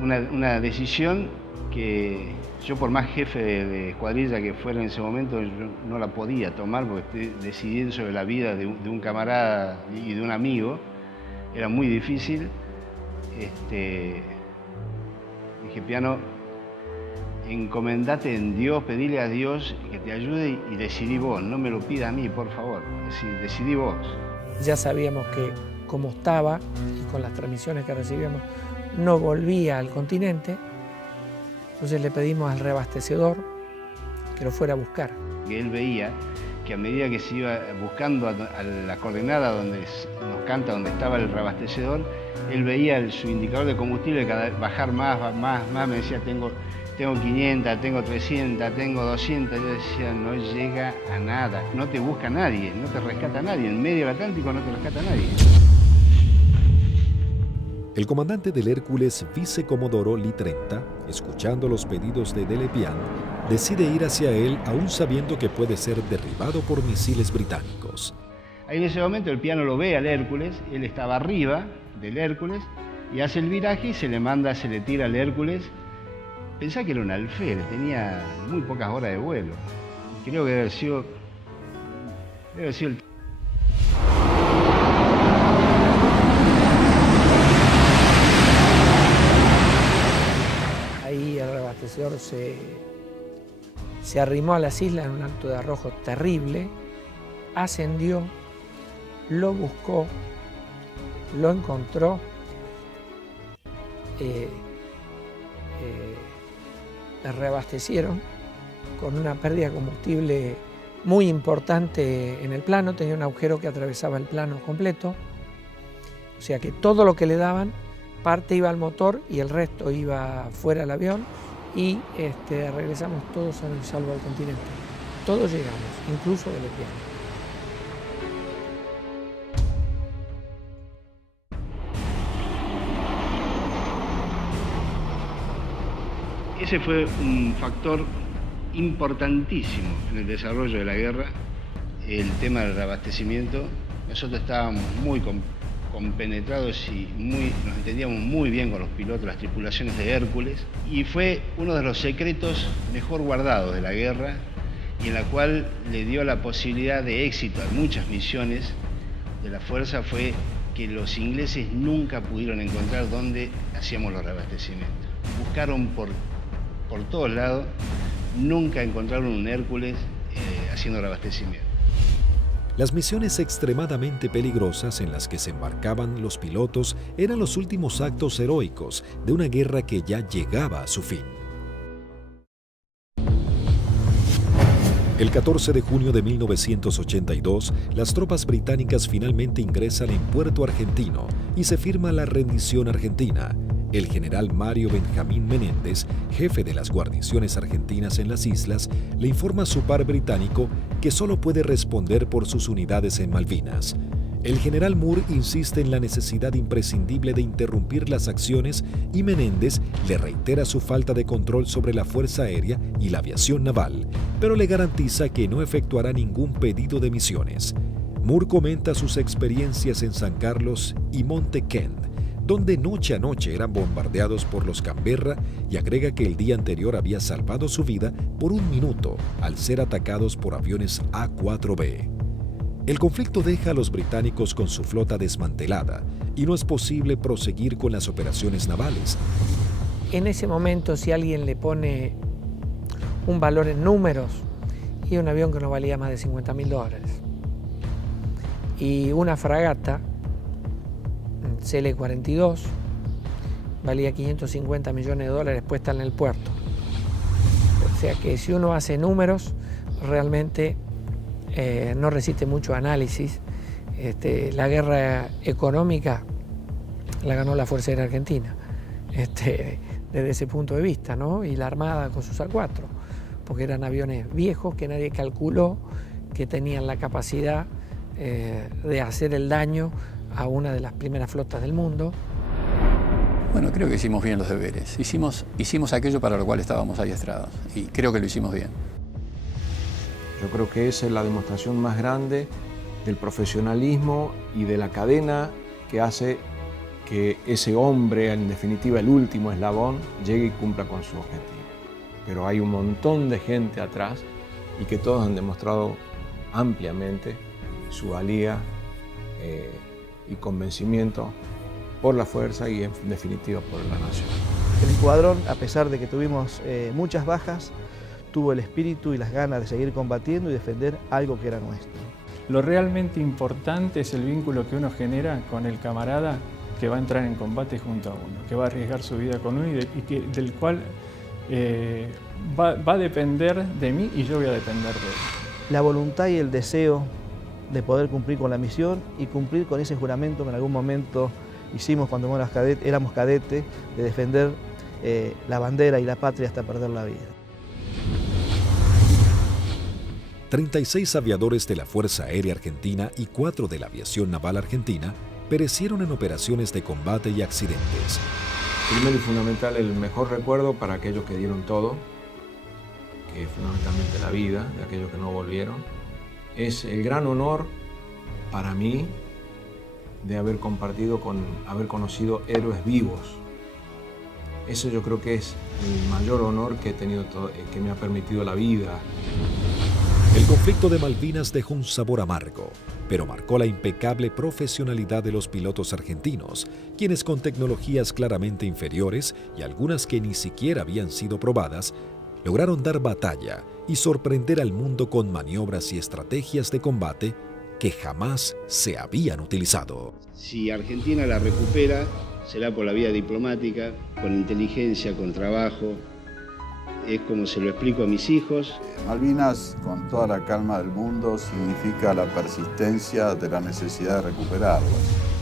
Una decisión que yo, por más jefe de escuadrilla que fuera en ese momento, yo no la podía tomar porque estoy decidiendo sobre la vida de un camarada y de un amigo. Era muy difícil. Dije, piano, encomendate en Dios, pedile a Dios que te ayude y decidí vos, no me lo pida a mí, por favor, decidí vos. Ya sabíamos que como estaba y con las transmisiones que recibíamos no volvía al continente, entonces le pedimos al reabastecedor que lo fuera a buscar. Que él veía que a medida que se iba buscando a la coordenada donde nos canta, donde estaba el reabastecedor, él veía su indicador de combustible cada vez bajar más, me decía, tengo 500, tengo 300, tengo 200, yo decía, no llega a nada, no te busca nadie, no te rescata nadie, en medio del Atlántico no te rescata nadie. El comandante del Hércules, vicecomodoro Lee 30, escuchando los pedidos de Lepiane, decide ir hacia él aún sabiendo que puede ser derribado por misiles británicos. Ahí en ese momento el piano lo ve al Hércules, él estaba arriba del Hércules y hace el viraje y se le tira al Hércules. Pensá que era un alférez, tenía muy pocas horas de vuelo. Creo que debe haber sido el... Ahí el reabastecedor se arrimó a las islas en un acto de arrojo terrible, ascendió lo buscó, lo encontró, reabastecieron con una pérdida de combustible muy importante en el plano, tenía un agujero que atravesaba el plano completo, o sea que todo lo que le daban, parte iba al motor y el resto iba fuera del avión, y regresamos todos sanos y salvos al continente. Todos llegamos, incluso de lesbianos. Ese fue un factor importantísimo en el desarrollo de la guerra, el tema del reabastecimiento. Nosotros estábamos muy compenetrados y nos entendíamos muy bien con los pilotos, las tripulaciones de Hércules, y fue uno de los secretos mejor guardados de la guerra y en la cual le dio la posibilidad de éxito a muchas misiones de la Fuerza, fue que los ingleses nunca pudieron encontrar dónde hacíamos los reabastecimientos. Buscaron por todos lados, nunca encontraron un Hércules haciendo reabastecimiento. Las misiones extremadamente peligrosas en las que se embarcaban los pilotos eran los últimos actos heroicos de una guerra que ya llegaba a su fin. El 14 de junio de 1982, las tropas británicas finalmente ingresan en Puerto Argentino y se firma la rendición argentina. El general Mario Benjamín Menéndez, jefe de las guarniciones argentinas en las islas, le informa a su par británico que solo puede responder por sus unidades en Malvinas. El general Moore insiste en la necesidad imprescindible de interrumpir las acciones y Menéndez le reitera su falta de control sobre la Fuerza Aérea y la aviación naval, pero le garantiza que no efectuará ningún pedido de misiones. Moore comenta sus experiencias en San Carlos y Monte Kent, donde noche a noche eran bombardeados por los Canberra, y agrega que el día anterior había salvado su vida por un minuto al ser atacados por aviones A-4B. El conflicto deja a los británicos con su flota desmantelada y no es posible proseguir con las operaciones navales. En ese momento, si alguien le pone un valor en números, y un avión que no valía más de $50.000, y una fragata CL-42 valía $550 millones puesta en el puerto. O sea que si uno hace números, realmente no resiste mucho análisis. La guerra económica la ganó la Fuerza Aérea Argentina, desde ese punto de vista, ¿no? Y la Armada con sus A4, porque eran aviones viejos que nadie calculó que tenían la capacidad de hacer el daño a una de las primeras flotas del mundo. Bueno, creo que hicimos bien los deberes. Hicimos aquello para lo cual estábamos adiestrados y creo que lo hicimos bien. Yo creo que esa es la demostración más grande del profesionalismo y de la cadena que hace que ese hombre, en definitiva el último eslabón, llegue y cumpla con su objetivo. Pero hay un montón de gente atrás y que todos han demostrado ampliamente su valía y convencimiento por la fuerza y en definitiva por la nación. El escuadrón, a pesar de que tuvimos muchas bajas, tuvo el espíritu y las ganas de seguir combatiendo y defender algo que era nuestro. Lo realmente importante es el vínculo que uno genera con el camarada que va a entrar en combate junto a uno, que va a arriesgar su vida con uno y del cual va a depender de mí y yo voy a depender de él. La voluntad y el deseo de poder cumplir con la misión y cumplir con ese juramento que en algún momento hicimos cuando éramos cadetes, de defender la bandera y la patria hasta perder la vida. 36 aviadores de la Fuerza Aérea Argentina y 4 de la Aviación Naval Argentina perecieron en operaciones de combate y accidentes. Primero y fundamental, el mejor recuerdo para aquellos que dieron todo, que es fundamentalmente la vida de aquellos que no volvieron. Es el gran honor para mí de haber haber conocido héroes vivos. Eso yo creo que es el mayor honor que he tenido, que me ha permitido la vida. El conflicto de Malvinas dejó un sabor amargo, pero marcó la impecable profesionalidad de los pilotos argentinos, quienes con tecnologías claramente inferiores y algunas que ni siquiera habían sido probadas, lograron dar batalla y sorprender al mundo con maniobras y estrategias de combate que jamás se habían utilizado. Si Argentina la recupera, será por la vía diplomática, con inteligencia, con trabajo. Es como se lo explico a mis hijos. Malvinas, con toda la calma del mundo, significa la persistencia de la necesidad de recuperarlas.